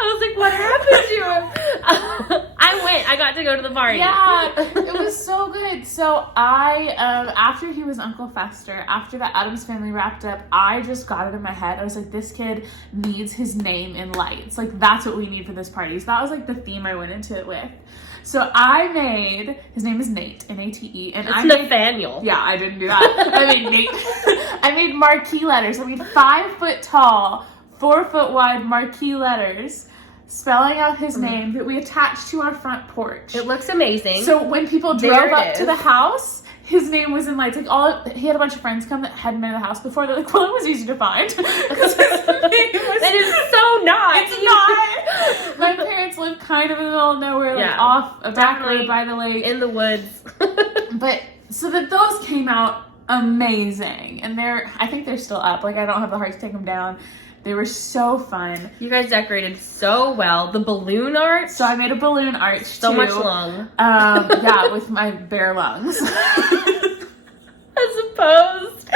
I was like, what happened to him? I got to go to the party. Yeah, it was so good. So I, after he was Uncle Fester, after the Addams Family wrapped up, I just got it in my head. I was like, this kid needs his name in lights. Like, that's what we need for this party. So that was like the theme I went into it with. So I made, his name is Nate, N-A-T-E. And It's Nathaniel. Yeah, I didn't do that. I made Nate. I made marquee letters. I made 5 foot tall, 4 foot wide marquee letters spelling out his name that we attached to our front porch. It looks amazing. So when people drove up to the house, his name was in lights. Like he had a bunch of friends come that hadn't been to the house before. They're like, well, it was easy to find. It is so not. It's not. My parents live kind of in the middle of nowhere, like off a back road by the lake. In the woods. But so that those came out amazing. And I think they're still up. Like, I don't have the heart to take them down. They were so fun. You guys decorated so well. The balloon art. So I made a balloon arch so much lung. Yeah, with my bare lungs. As opposed.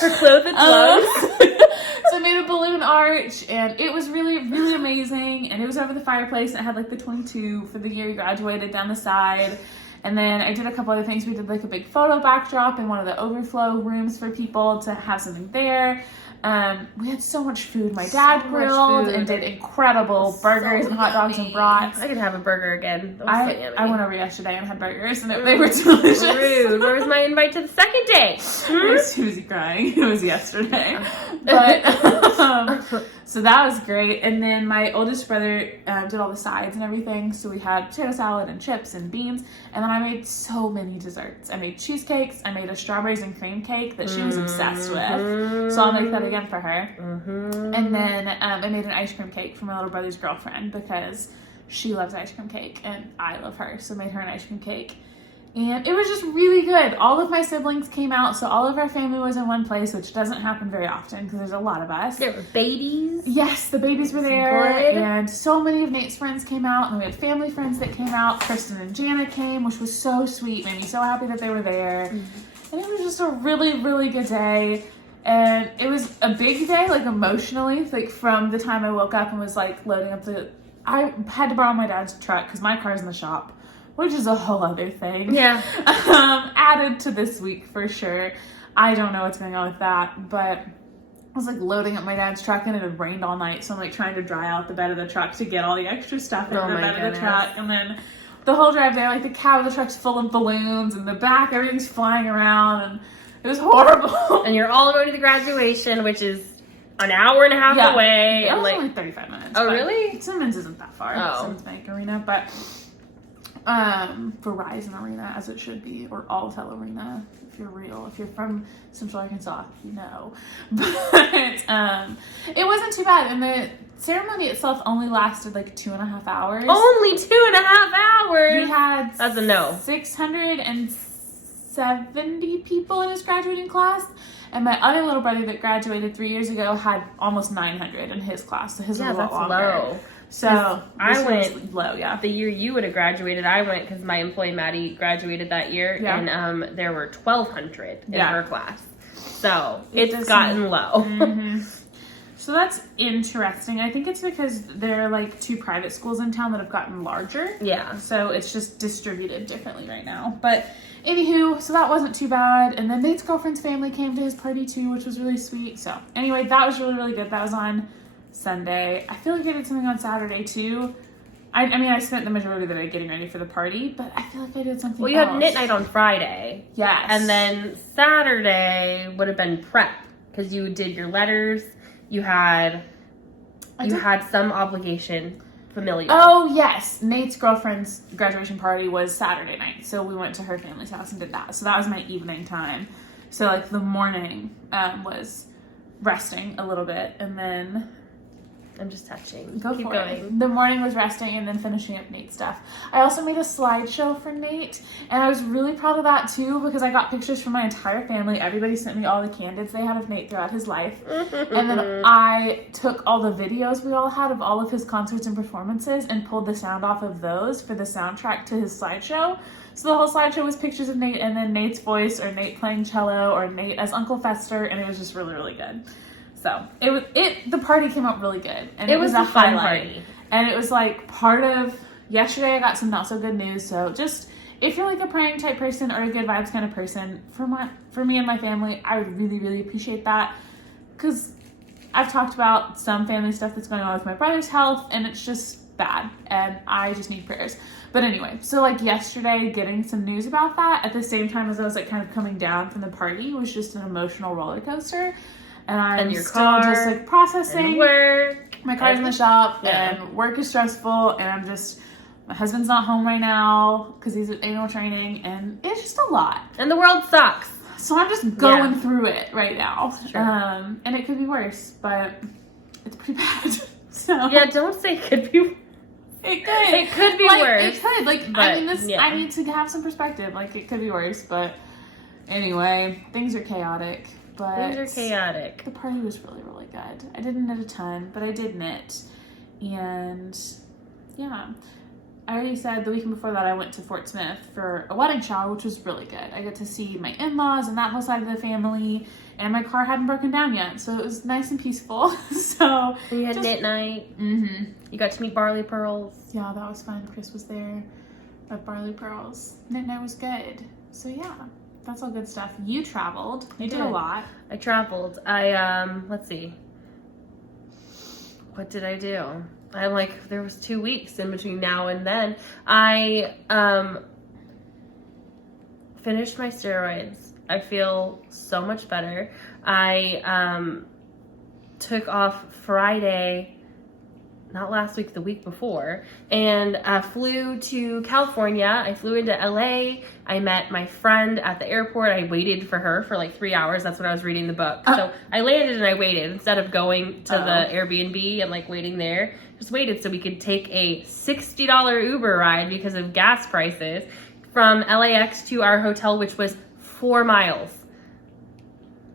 Her clothed lungs. So I made a balloon arch, and it was really, really amazing. And it was over the fireplace, and it had like the 22 for the year you graduated down the side. And then I did a couple other things. We did like a big photo backdrop in one of the overflow rooms for people to have something there. We had so much food. My dad grilled and did incredible burgers and hot dogs and brats. I could have a burger again. I went over yesterday and had burgers, and they were delicious. Rude. Where was my invite to the second day? Susie crying. It was yesterday. But so that was great. And then my oldest brother did all the sides and everything. So we had potato salad and chips and beans. And then I made so many desserts. I made cheesecakes. I made a strawberries and cream cake that she was obsessed with. So I'll make that again for her. And then I made an ice cream cake for my little brother's girlfriend because she loves ice cream cake and I love her. So I made her an ice cream cake. And it was just really good. All of my siblings came out, so all of our family was in one place, which doesn't happen very often because there's a lot of us. There were babies. Yes, the babies were there. And so many of Nate's friends came out, and we had family friends that came out. Christen and Jana came, which was so sweet. Made me so happy that they were there. And it was just a really, really good day. And it was a big day, like emotionally, like from the time I woke up and was like loading up I had to borrow my dad's truck because my car's in the shop, which is a whole other thing. Yeah. Added to this week for sure. I don't know what's going on with that, but I was like loading up my dad's truck and it had rained all night. So I'm like trying to dry out the bed of the truck to get all the extra stuff in the bed of the truck. And then the whole drive there, like the cab of the truck's full of balloons and the back, everything's flying around and it was horrible. And you're all going to the graduation, which is an hour and a half away. It and was only 35 minutes. Oh, really? Simmons isn't that far. Simmons Bank Arena, but Verizon Arena, as it should be, or Alltel Arena, if you're real. If you're from Central Arkansas, you know. But it wasn't too bad, and the ceremony itself only lasted like 2.5 hours. Only 2.5 hours? We had That's a no. 670 people in his graduating class, and my other little brother that graduated 3 years ago had almost 900 in his class, so his was a lot longer. Low. So I went low, yeah. The year you would have graduated, I went because my employee Maddie graduated that year, and there were 1,200 in her class. So it's gotten low. So that's interesting. I think it's because there are like 2 private schools in town that have gotten larger. Yeah. So it's just distributed differently right now. But anywho, so that wasn't too bad. And then Nate's girlfriend's family came to his party too, which was really sweet. So anyway, that was really, really good. That was on Sunday. I feel like I did something on Saturday too. I mean, I spent the majority of the day getting ready for the party, but I feel like I did something else. Well, you had knit night on Friday. Yes. And then Saturday would have been prep because you did your letters. You had some obligation familial. Oh, yes. Nate's girlfriend's graduation party was Saturday night. So we went to her family's house and did that. So that was my evening time. So like the morning was resting a little bit, and then I'm just touching. Keep going. The morning was resting and then finishing up Nate's stuff. I also made a slideshow for Nate, and I was really proud of that too because I got pictures from my entire family. Everybody sent me all the candids they had of Nate throughout his life. And then I took all the videos we all had of all of his concerts and performances and pulled the sound off of those for the soundtrack to his slideshow. So the whole slideshow was pictures of Nate and then Nate's voice or Nate playing cello or Nate as Uncle Fester, and it was just really, really good. So the party came out really good, and it was a fun highlight. party. And it was like part of yesterday I got some not so good news. So just, if you're like a praying type person or a good vibes kind of person, for me and my family, I would really, really appreciate that. Because I've talked about some family stuff that's going on with my brother's health, and it's just bad, and I just need prayers. But anyway, so like yesterday, getting some news about that at the same time as I was like kind of coming down from the party was just an emotional roller coaster. And I'm your still car, just like processing. and work. My car's in the shop, Yeah. and work is stressful, and my husband's not home right now because he's at annual training, and it's just a lot. And the world sucks. So I'm just going through it right now. Sure. And it could be worse, but it's pretty bad. So Yeah, don't say could be. it could. It could be like, worse. It could. Like, but, I mean, yeah. I need to have some perspective. Like, it could be worse, but anyway, things are chaotic. But Things are chaotic. the party was really, really good. I didn't knit a ton, but I did knit. And yeah, I already said the weekend before that I went to Fort Smith for a wedding shower, which was really good. I got to see my in-laws and that whole side of the family, and my car hadn't broken down yet, so it was nice and peaceful. So And you had knit night. Mm-hmm. You got to meet Barley Pearls. Yeah, that was fun. Chris was there at Barley Pearls. Knit night was good. So yeah, that's all good stuff. You traveled. You did a lot. I traveled. I let's see. What did I do? I'm like, there was 2 weeks in between now and then. I finished my steroids. I feel so much better. I took off Friday, not last week, the week before, and flew to California. I flew into LA. I met my friend at the airport. I waited for her for like 3 hours. That's when I was reading the book. So I landed and I waited instead of going to the Airbnb and like waiting there. Just waited so we could take a $60 Uber ride because of gas prices from LAX to our hotel, which was 4 miles.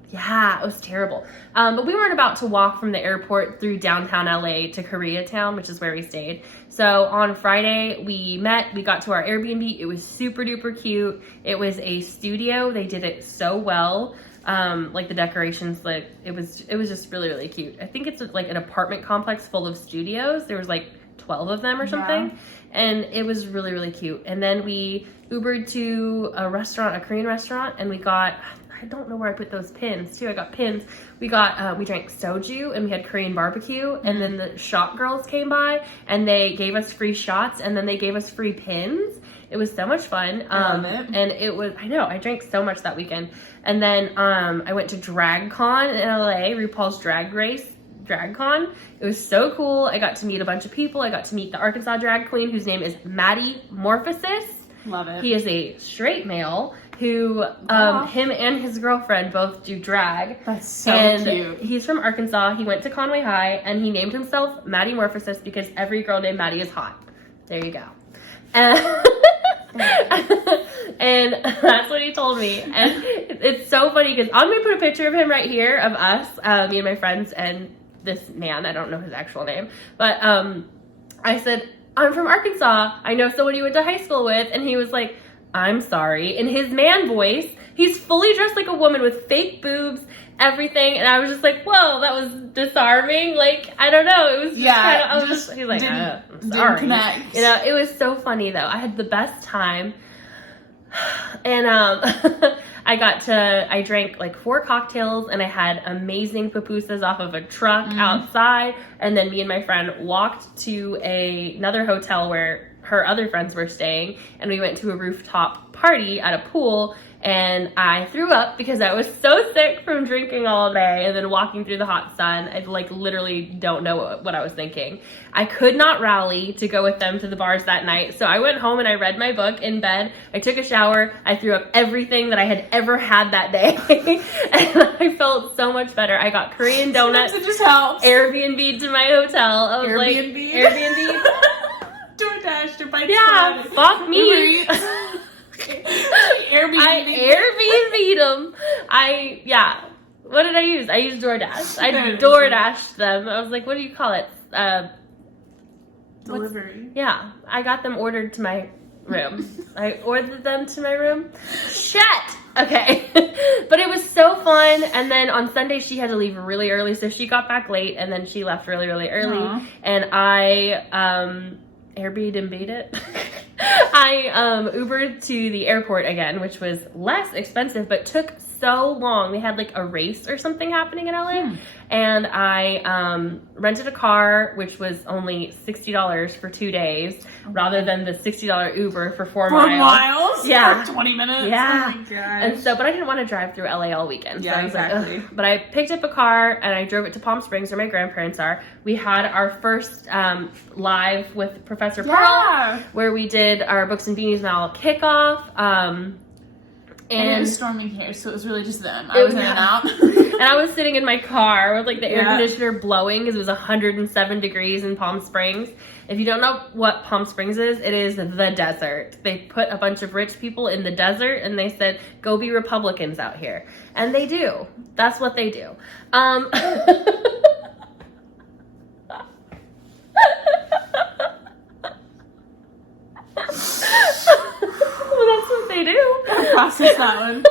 Yeah, it was terrible. But we weren't about to walk from the airport through downtown LA to Koreatown, which is where we stayed. So on Friday, we met, we got to our Airbnb. It was super duper cute. It was a studio. They did it so well. Like the decorations, like it was just really, really cute. I think it's like an apartment complex full of studios. There was like 12 of them or something. Yeah. And it was really, really cute. And then we Ubered to a restaurant, a Korean restaurant, and we got, I don't know where I put those pins too. I got pins. We got, we drank soju and we had Korean barbecue, and then the shot girls came by and they gave us free shots, and then they gave us free pins. It was so much fun. And it was, I know, I drank so much that weekend. And then I went to DragCon in LA, RuPaul's Drag Race, DragCon. It was so cool. I got to meet a bunch of people. I got to meet the Arkansas drag queen whose name is Maddie Morphosis. Love it. He is a straight male who, him and his girlfriend both do drag. That's so cute. He's from Arkansas. He went to Conway High, and he named himself Maddie Morphosis because every girl named Maddie is hot. There you go. And that's what he told me. And it's so funny because I'm going to put a picture of him right here of us, me and my friends, and this man. I don't know his actual name. But I said, I'm from Arkansas. I know someone you went to high school with. And he was like, I'm sorry. In his man voice, he's fully dressed like a woman with fake boobs, everything. And I was just like, whoa, that was disarming. Like, I don't know. It was just kind of, I was just, he's like, I'm sorry. Didn't connect. You know, it was so funny though. I had the best time. And I drank like 4 cocktails, and I had amazing pupusas off of a truck outside. And then me and my friend walked to another hotel where her other friends were staying, and we went to a rooftop party at a pool. And I threw up because I was so sick from drinking all day and then walking through the hot sun. I like literally don't know what I was thinking. I could not rally to go with them to the bars that night. So I went home and I read my book in bed. I took a shower. I threw up everything that I had ever had that day. And I felt so much better. I got Korean donuts. It just helps. Airbnb to my hotel. I was Airbnb? like, Airbnb? DoorDash, your bike's Yeah, fun. fuck me. Airbnb. I Airbnb'd them. What did I use? I used DoorDash. I DoorDashed them. I was like, what do you call it? Delivery. Yeah, I got them ordered to my room. I ordered them to my room. Shit! Okay. But it was so fun. And then on Sunday, she had to leave really early, so she got back late, and then she left really, really early. Aww. And Airbnb'd it. I Ubered to the airport again, which was less expensive, but took so long. They had like a race or something happening in LA. And I rented a car, which was only $60 for 2 days, rather than the $60 Uber for 4 miles. 4 miles? Yeah. For 20 minutes? Yeah. Oh my gosh. And so, but I didn't want to drive through LA all weekend. So Yeah, I was exactly. like, ugh. But I picked up a car and I drove it to Palm Springs where my grandparents are. We had our first live with Professor Purl, where we did our Books and Beanies Mal kickoff. And it was storming here, so it was really just them. I was in and out. And I was sitting in my car with like the air conditioner blowing because it was 107 degrees in Palm Springs. If you don't know what Palm Springs is, it is the desert. They put a bunch of rich people in the desert and they said, go be Republicans out here. And they do. That's what they do. That's what they do. I'll process that one.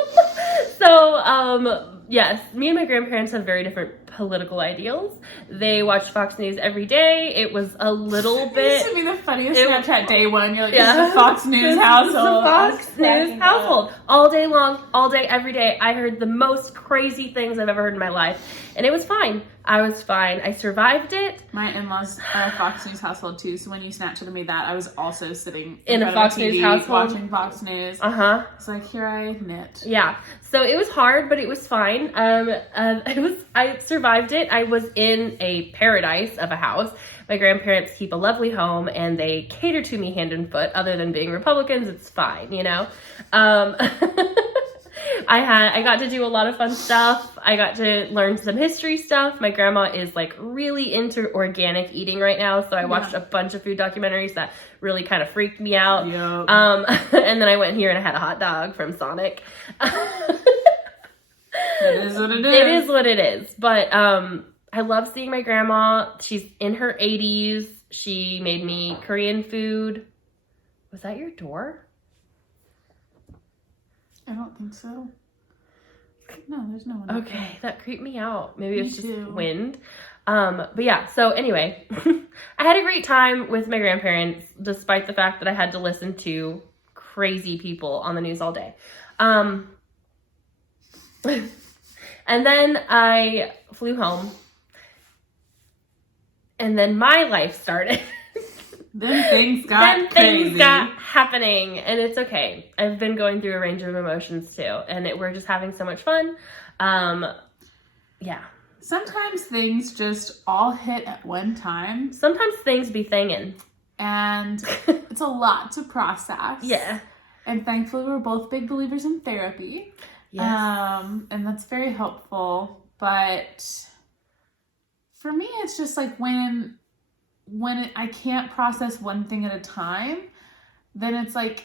So, yes, me and my grandparents have very different political ideals. They watch Fox News every day. It was a little bit... This would be the funniest Snapchat day one. You're like, Yeah. this is a Fox News household. Fox News household. All day long, all day, every day. I heard the most crazy things I've ever heard in my life. And it was fine. I was fine. I survived it. My in-laws are a Fox News household too, so when you Snapchatted me that, I was also sitting In a Fox News household? watching Fox News. Uh-huh. It's like, here I knit. Yeah. So it was hard, but it was fine. I survived it. I was in a paradise of a house. My grandparents keep a lovely home and they cater to me hand and foot. Other than being Republicans, it's fine, you know? I got to do a lot of fun stuff. I got to learn some history stuff. My grandma is like really into organic eating right now. So I watched a bunch of food documentaries that really kind of freaked me out. Yep. And then I went here and I had a hot dog from Sonic. It is what it is. It is what it is. But I love seeing my grandma. She's in her 80s. She made me Korean food. Was that your door? I don't think so. No, there's no one. Okay, that creeped me out. Maybe it's just too. wind. But yeah, so anyway, I had a great time with my grandparents, despite the fact that I had to listen to crazy people on the news all day. And then I flew home. And then my life started. Then things got crazy. Things got happening, and it's okay. I've been going through a range of emotions too, and we're just having so much fun. Yeah. Sometimes things just all hit at one time. Sometimes things be thingin'. And it's a lot to process. Yeah. And thankfully we're both big believers in therapy. Yes. And that's very helpful. But for me, it's just like when I can't process one thing at a time, then it's like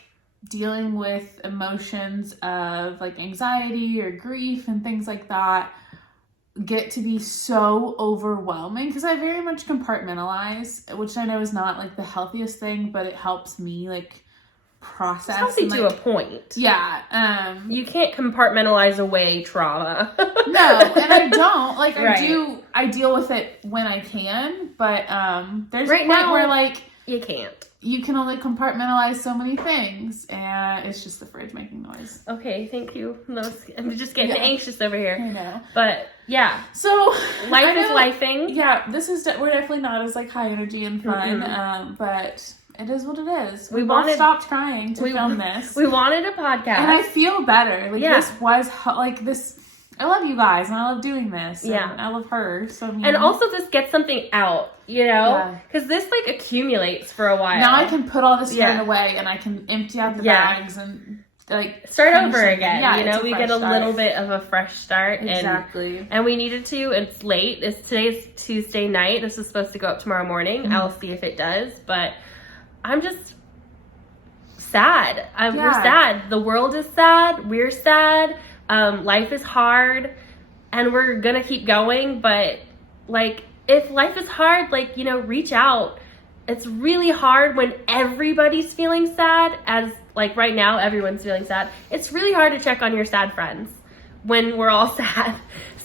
dealing with emotions of like anxiety or grief and things like that get to be so overwhelming because I very much compartmentalize, which I know is not like the healthiest thing, but it helps me like process. It's healthy and, to a point. Yeah. You can't compartmentalize away trauma. No, and I don't. Like, Right. I deal with it when I can, but there's Right a point now- where, like, You can't. you can only compartmentalize so many things, and it's just the fridge making noise. Okay, thank you. I'm just getting Yeah. anxious over I here. know. But yeah, So, life I is know- lifing. Yeah, we're definitely not as, like, high energy and fun, but it is what it is. We both stopped trying to film this. We wanted a podcast. And I feel better. Like, Yeah. this was, this... I love you guys, and I love doing this. Yeah. And I love her. So, And also this gets something out, you know? Yeah. Because this, like, accumulates for a while. now I can put all this Yeah. right away, and I can empty out the Yeah. bags and, like... Start finish over something. again, Yeah, you know? it's a We fresh get a start. little bit of a fresh start. Exactly. And we needed to. It's late. Today's Tuesday night. This is supposed to go up tomorrow morning. Mm-hmm. I'll see if it does. But I'm just sad. We're Yeah. sad. The world is sad. We're sad. Life is hard. And we're going to keep going. But, like, if life is hard, like, you know, reach out. It's really hard when everybody's feeling sad, as, like, right now, everyone's feeling sad. It's really hard to check on your sad friends when we're all sad.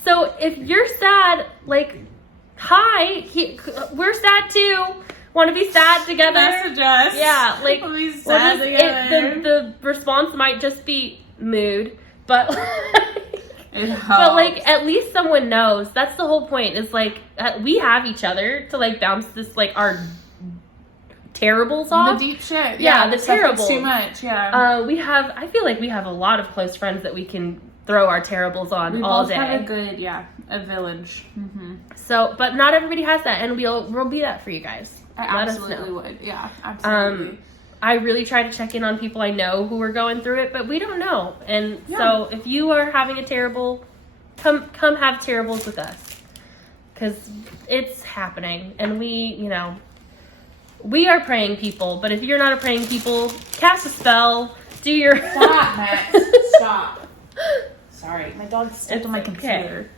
So if you're sad, like, hi, we're sad too. Want to be sad together? Message us. Yeah, like we'll be sad together. The response might just be mood, but it helps. but like at least someone knows. That's the whole point. Is like we have each other to like bounce this like our terribles off. The deep shit. Yeah, the terribles. Too much. Yeah. I feel like we have a lot of close friends that we can throw our terribles on all day. We both have a good, a village. Mm-hmm. So, but not everybody has that, and we'll be that for you guys. I absolutely would. Yeah, absolutely. I really try to check in on people I know who are going through it, but we don't know. And so if you are having a terrible, come have terribles with us, because it's happening, and we are praying people. But if you're not a praying people, cast a spell. Do your stop, Max. Stop. Sorry, my dog stepped on my computer.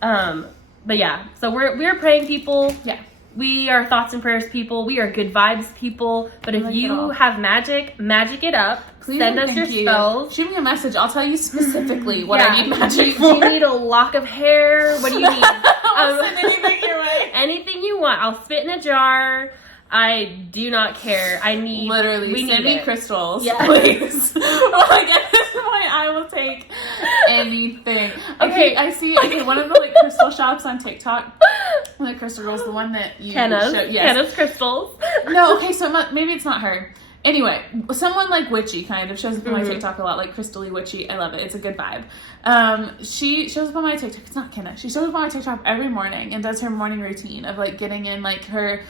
But yeah, so we're praying people. Yeah. We are thoughts and prayers people. We are good vibes people. But if you have magic it up. Please send us your spells. Shoot me a message. I'll tell you specifically what I need magic for. Do you need a lock of hair? What do you need? I'll send anything your way. Anything you want. I'll spit in a jar. I do not care. Literally send me crystals, yeah. Please. Like at this point, I will take anything. Okay, I see. Okay, one of the like crystal shops on TikTok. The crystal girl's the one that you showed. Yes. Kenna's crystals. No, okay, so maybe it's not her. Anyway, someone like witchy kind of shows up on my TikTok a lot, like crystally witchy. I love it. It's a good vibe. She shows up on my TikTok. It's not Kenna. She shows up on my TikTok every morning and does her morning routine of like getting in like her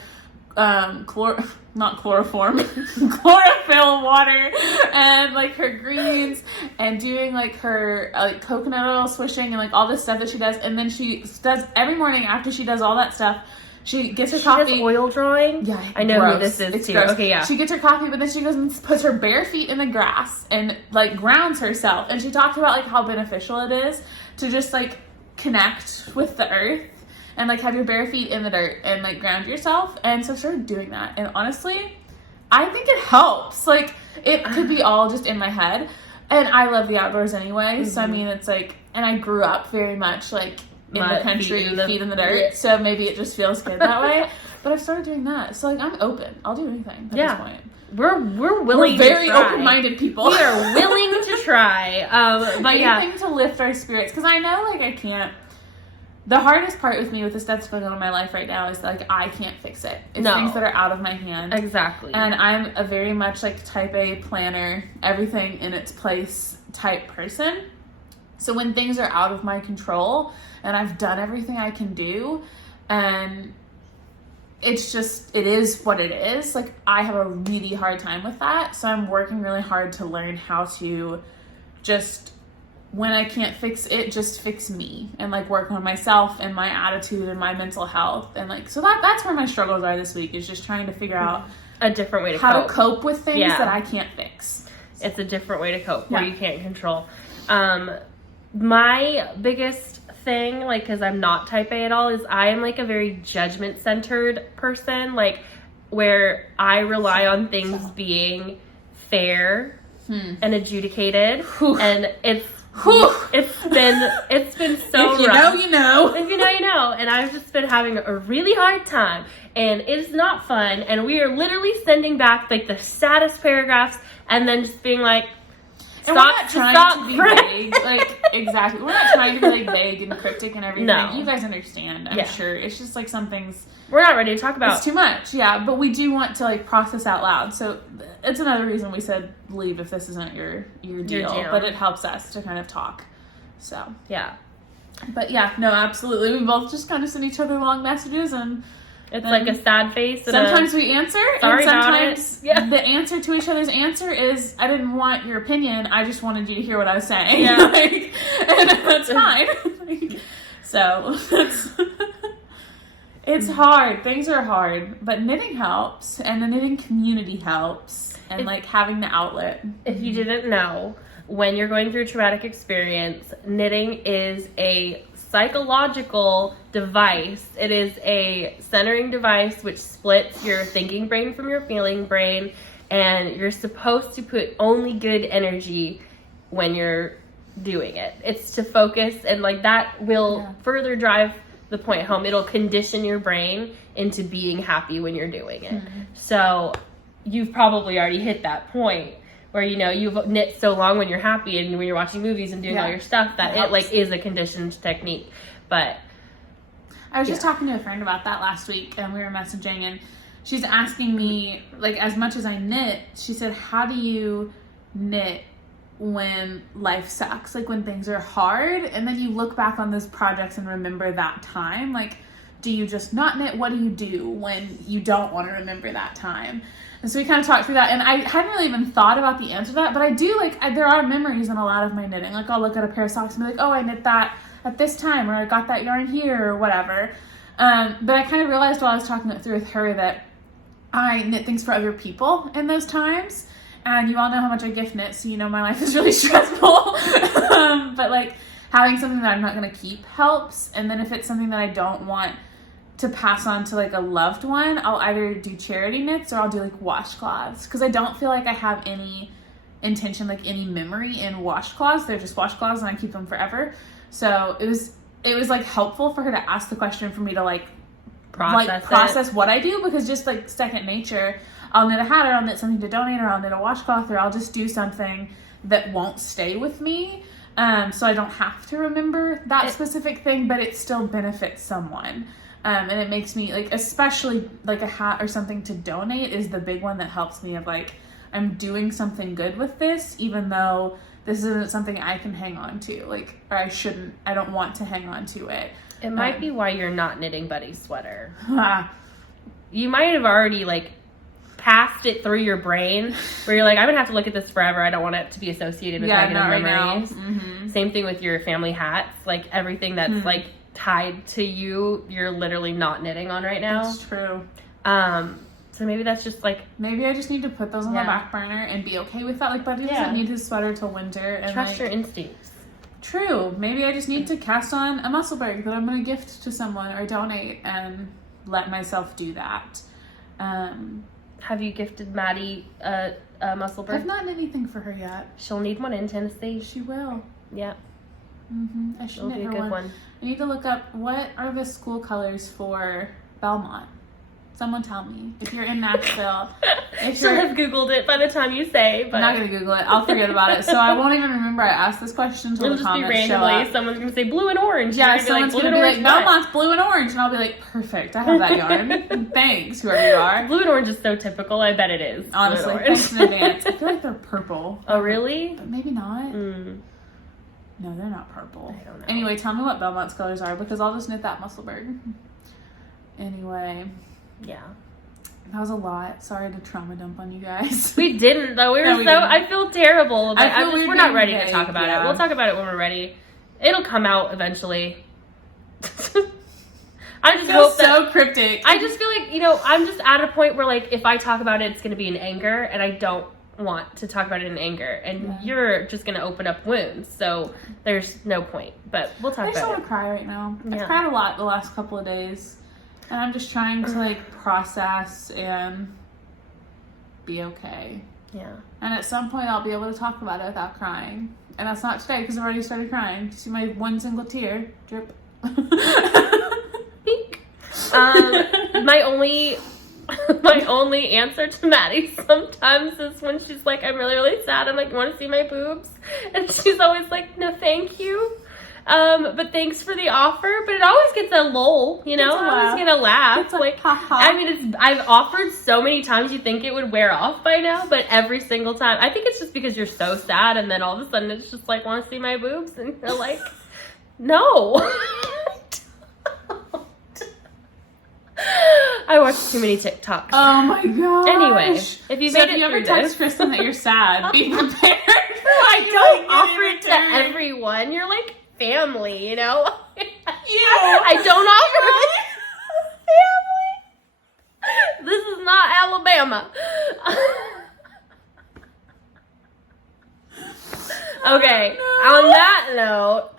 not chloroform, chlorophyll water, and like her greens, and doing like her like coconut oil swishing and like all this stuff that she does. And then she does every morning after she does all that stuff, she gets her coffee. She does oil drawing? Yeah, I know gross. Who this is it's too. Gross. Okay, yeah. She gets her coffee, but then she goes and puts her bare feet in the grass and like grounds herself. And she talked about like how beneficial it is to just like connect with the earth and like have your bare feet in the dirt and like ground yourself. And so I started doing that. And honestly, I think it helps. Like it could be all just in my head. And I love the outdoors anyway. So I mean, it's like, and I grew up very much like in the country, feet in the dirt. Yeah. So maybe it just feels good that way. But I've started doing that. So like I'm open. I'll do anything at this point. We're willing to try. We're very open-minded people. We are willing to try. But anything to lift our spirits. Because I know like I can't. The hardest part with me with the stuff that's going on in my life right now is like I can't fix it. It's things that are out of my hand. Exactly. And I'm a very much like type A planner, everything in its place type person. So when things are out of my control and I've done everything I can do and it's just, it is what it is. Like I have a really hard time with that. So I'm working really hard to learn how to just, when I can't fix it, just fix me and like work on myself and my attitude and my mental health. And like, so that's where my struggles are this week, is just trying to figure out a different way to how to cope with things that I can't fix. It's a different way to cope where you can't control. My biggest thing, like, because I'm not type A at all, is I am like a very judgment centered person, like where I rely on things being fair and adjudicated. And it's been so if you rough. know, you know. If you know, you know. And I've just been having a really hard time. And it's not fun. And we are literally sending back like the saddest paragraphs and then just being like, and we're not trying to be vague. Like, exactly. We're not trying to be like vague and cryptic and everything. No. You guys understand, I'm sure. It's just like some things we're not ready to talk about. It's too much, yeah. But we do want to like process out loud. So it's another reason we said leave if this isn't your deal. But it helps us to kind of talk. So yeah. But yeah, no, absolutely. We both just kind of send each other long messages and it's like a sad face. Sometimes we answer, and sometimes the answer to each other's answer is, I didn't want your opinion, I just wanted you to hear what I was saying. Yeah. Like, and that's fine. So, it's hard. Things are hard. But knitting helps, and the knitting community helps, and like having the outlet. If you didn't know, when you're going through a traumatic experience, knitting is a psychological device. It is a centering device which splits your thinking brain from your feeling brain, and you're supposed to put only good energy when you're doing it. It's to focus, and like that will further drive the point home. It'll condition your brain into being happy when you're doing it. So you've probably already hit that point where, you know, you've knit so long when you're happy and when you're watching movies and doing all your stuff that it like is a conditioned technique. But I was just talking to a friend about that last week, and we were messaging, and she's asking me, like, as much as I knit, she said, how do you knit when life sucks, like when things are hard, and then you look back on those projects and remember that time? Like, do you just not knit? What do you do when you don't want to remember that time? And so we kind of talked through that, and I hadn't really even thought about the answer to that, but I do, like, there are memories in a lot of my knitting. Like, I'll look at a pair of socks and be like, oh, I knit that at this time, or I got that yarn here, or whatever. But I kind of realized while I was talking it through with her that I knit things for other people in those times. And you all know how much I gift knit, so you know my life is really stressful. But like having something that I'm not going to keep helps. And then if it's something that I don't want to pass on to like a loved one, I'll either do charity knits or I'll do like washcloths. Because I don't feel like I have any intention, like any memory in washcloths. They're just washcloths and I keep them forever. So it was like helpful for her to ask the question for me to like process what I do, because just like second nature, I'll knit a hat, or I'll knit something to donate, or I'll knit a washcloth, or I'll just do something that won't stay with me. So I don't have to remember that specific thing, but it still benefits someone. And it makes me like, especially like a hat or something to donate is the big one that helps me of like, I'm doing something good with this, even though this isn't something I can hang on to, like, or I don't want to hang on to it. It might be why you're not knitting Buddy's sweater. You might have already, like, passed it through your brain where you're like, I'm going to have to look at this forever. I don't want it to be associated with negative memories. Right. Same thing with your family hats. Like, everything that's, like, tied to you, you're literally not knitting on right now. That's true. So maybe that's just like... Maybe I just need to put those on the back burner and be okay with that. Like, Buddy doesn't need his sweater till winter. And trust like, your instincts. True. Maybe I just need to cast on a Musselburgh that I'm going to gift to someone or donate and let myself do that. Have you gifted Maddie a Musselburgh? I've not knit anything for her yet. She'll need one in Tennessee. She will. Yeah. I should It'll knit be a her good one. I need to look up what are the school colors for Belmont. Someone tell me. If you're in Nashville. She'll have Googled it by the time you say, but... I'm not going to Google it. I'll forget about it. So I won't even remember I asked this question until the comments show up. It'll just be randomly. Someone's going to say blue and orange. Yeah, someone's going to be like, Belmont's blue and orange. And I'll be like, perfect. I have that yarn. Thanks, whoever you are. Blue and orange is so typical. I bet it is. Honestly, thanks in advance. I feel like they're purple. Oh, really? But maybe not. No, they're not purple. I don't know. Anyway, tell me what Belmont's colors are, because I'll just knit that Musselburgh. Anyway. Yeah. That was a lot. Sorry to trauma dump on you guys. We didn't, though. I feel terrible. But we're not ready to talk about it. We'll talk about it when we're ready. It'll come out eventually. I just hope so cryptic. I just feel like, you know, I'm just at a point where, like, if I talk about it, it's going to be in anger, and I don't want to talk about it in anger. And you're just going to open up wounds. So there's no point. But we'll talk about it. I just want to cry right now. I've cried a lot the last couple of days. And I'm just trying to, like, process and be okay. Yeah. And at some point, I'll be able to talk about it without crying. And that's not today, because I've already started crying. See my one single tear drip. My only answer to Maddie sometimes is when she's like, I'm really, really sad. I'm like, you want to see my boobs? And she's always like, no, thank you. But thanks for the offer. But it always gets a lull, you know? I always get a laugh. It's like, ha-ha. I mean, I've offered so many times you think it would wear off by now, but every single time, I think it's just because you're so sad, and then all of a sudden it's just like, want to see my boobs? And you're like, no. I watch too many TikToks. Oh my gosh. Anyway, if you made it ever text Christen that you're sad, be prepared. I don't offer it to everyone. You're like family, you know? I don't offer family. This is not Alabama. Okay, on that note,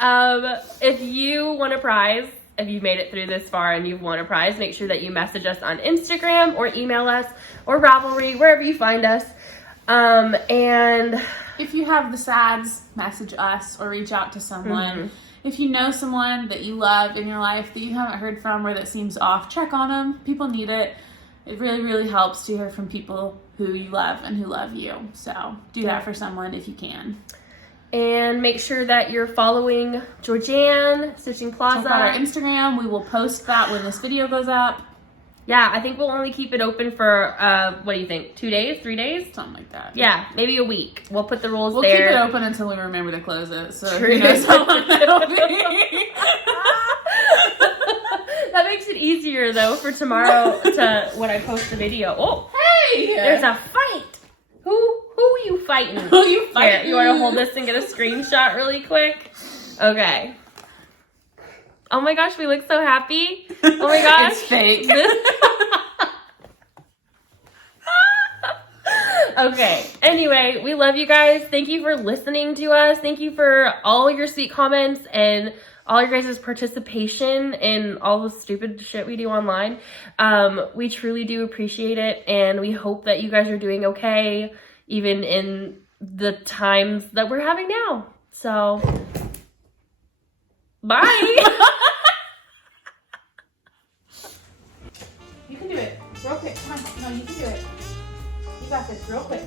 if you want a prize, if you made it through this far and you've won a prize, make sure that you message us on Instagram or email us or Ravelry, wherever you find us. And if you have the sads, message us or reach out to someone. if you know someone that you love in your life that you haven't heard from or that seems off, check on them. People need it. It really, really helps to hear from people who you love and who love you. So do that for someone if you can. And make sure that you're following Georgianne, Stitching Plaza. Check out our Instagram. We will post that when this video goes up. Yeah, I think we'll only keep it open for, what do you think, 2 days, 3 days? Something like that. Yeah, maybe a week. We'll put the rules there. We'll keep it open until we remember to close it. So True. who knows how long it'll be. That makes it easier, though, for tomorrow to when I post the video. Oh, Hey! there's a fight. Who are you fighting? Who you fighting? Here, you want to hold this and get a screenshot really quick? Okay. Oh my gosh, we look so happy. Oh my gosh. It's fake. Okay. Anyway, we love you guys. Thank you for listening to us. Thank you for all your sweet comments and all your guys' participation in all the stupid shit we do online. We truly do appreciate it, and we hope that you guys are doing okay, even in the times that we're having now. So, bye. You can do it. Real quick. Come on. No, you can do it. You got this real quick.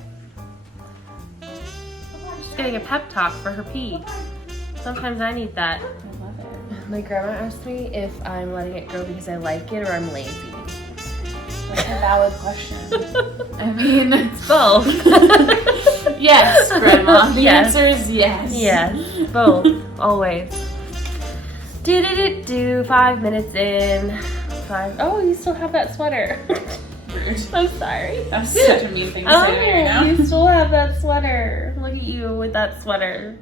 She's getting a pep talk for her pee. Sometimes I need that. I love it. My grandma asked me if I'm letting it grow because I like it or I'm lazy. That's a valid question. I mean, It's both. yes, Grandma. The Yes. answer is yes. Yes, both. Always. Do 5 minutes in. 5. Oh, you still have that sweater. Rude. I'm sorry. That's such a mean thing to say to me right now. You still have that sweater. Look at you with that sweater.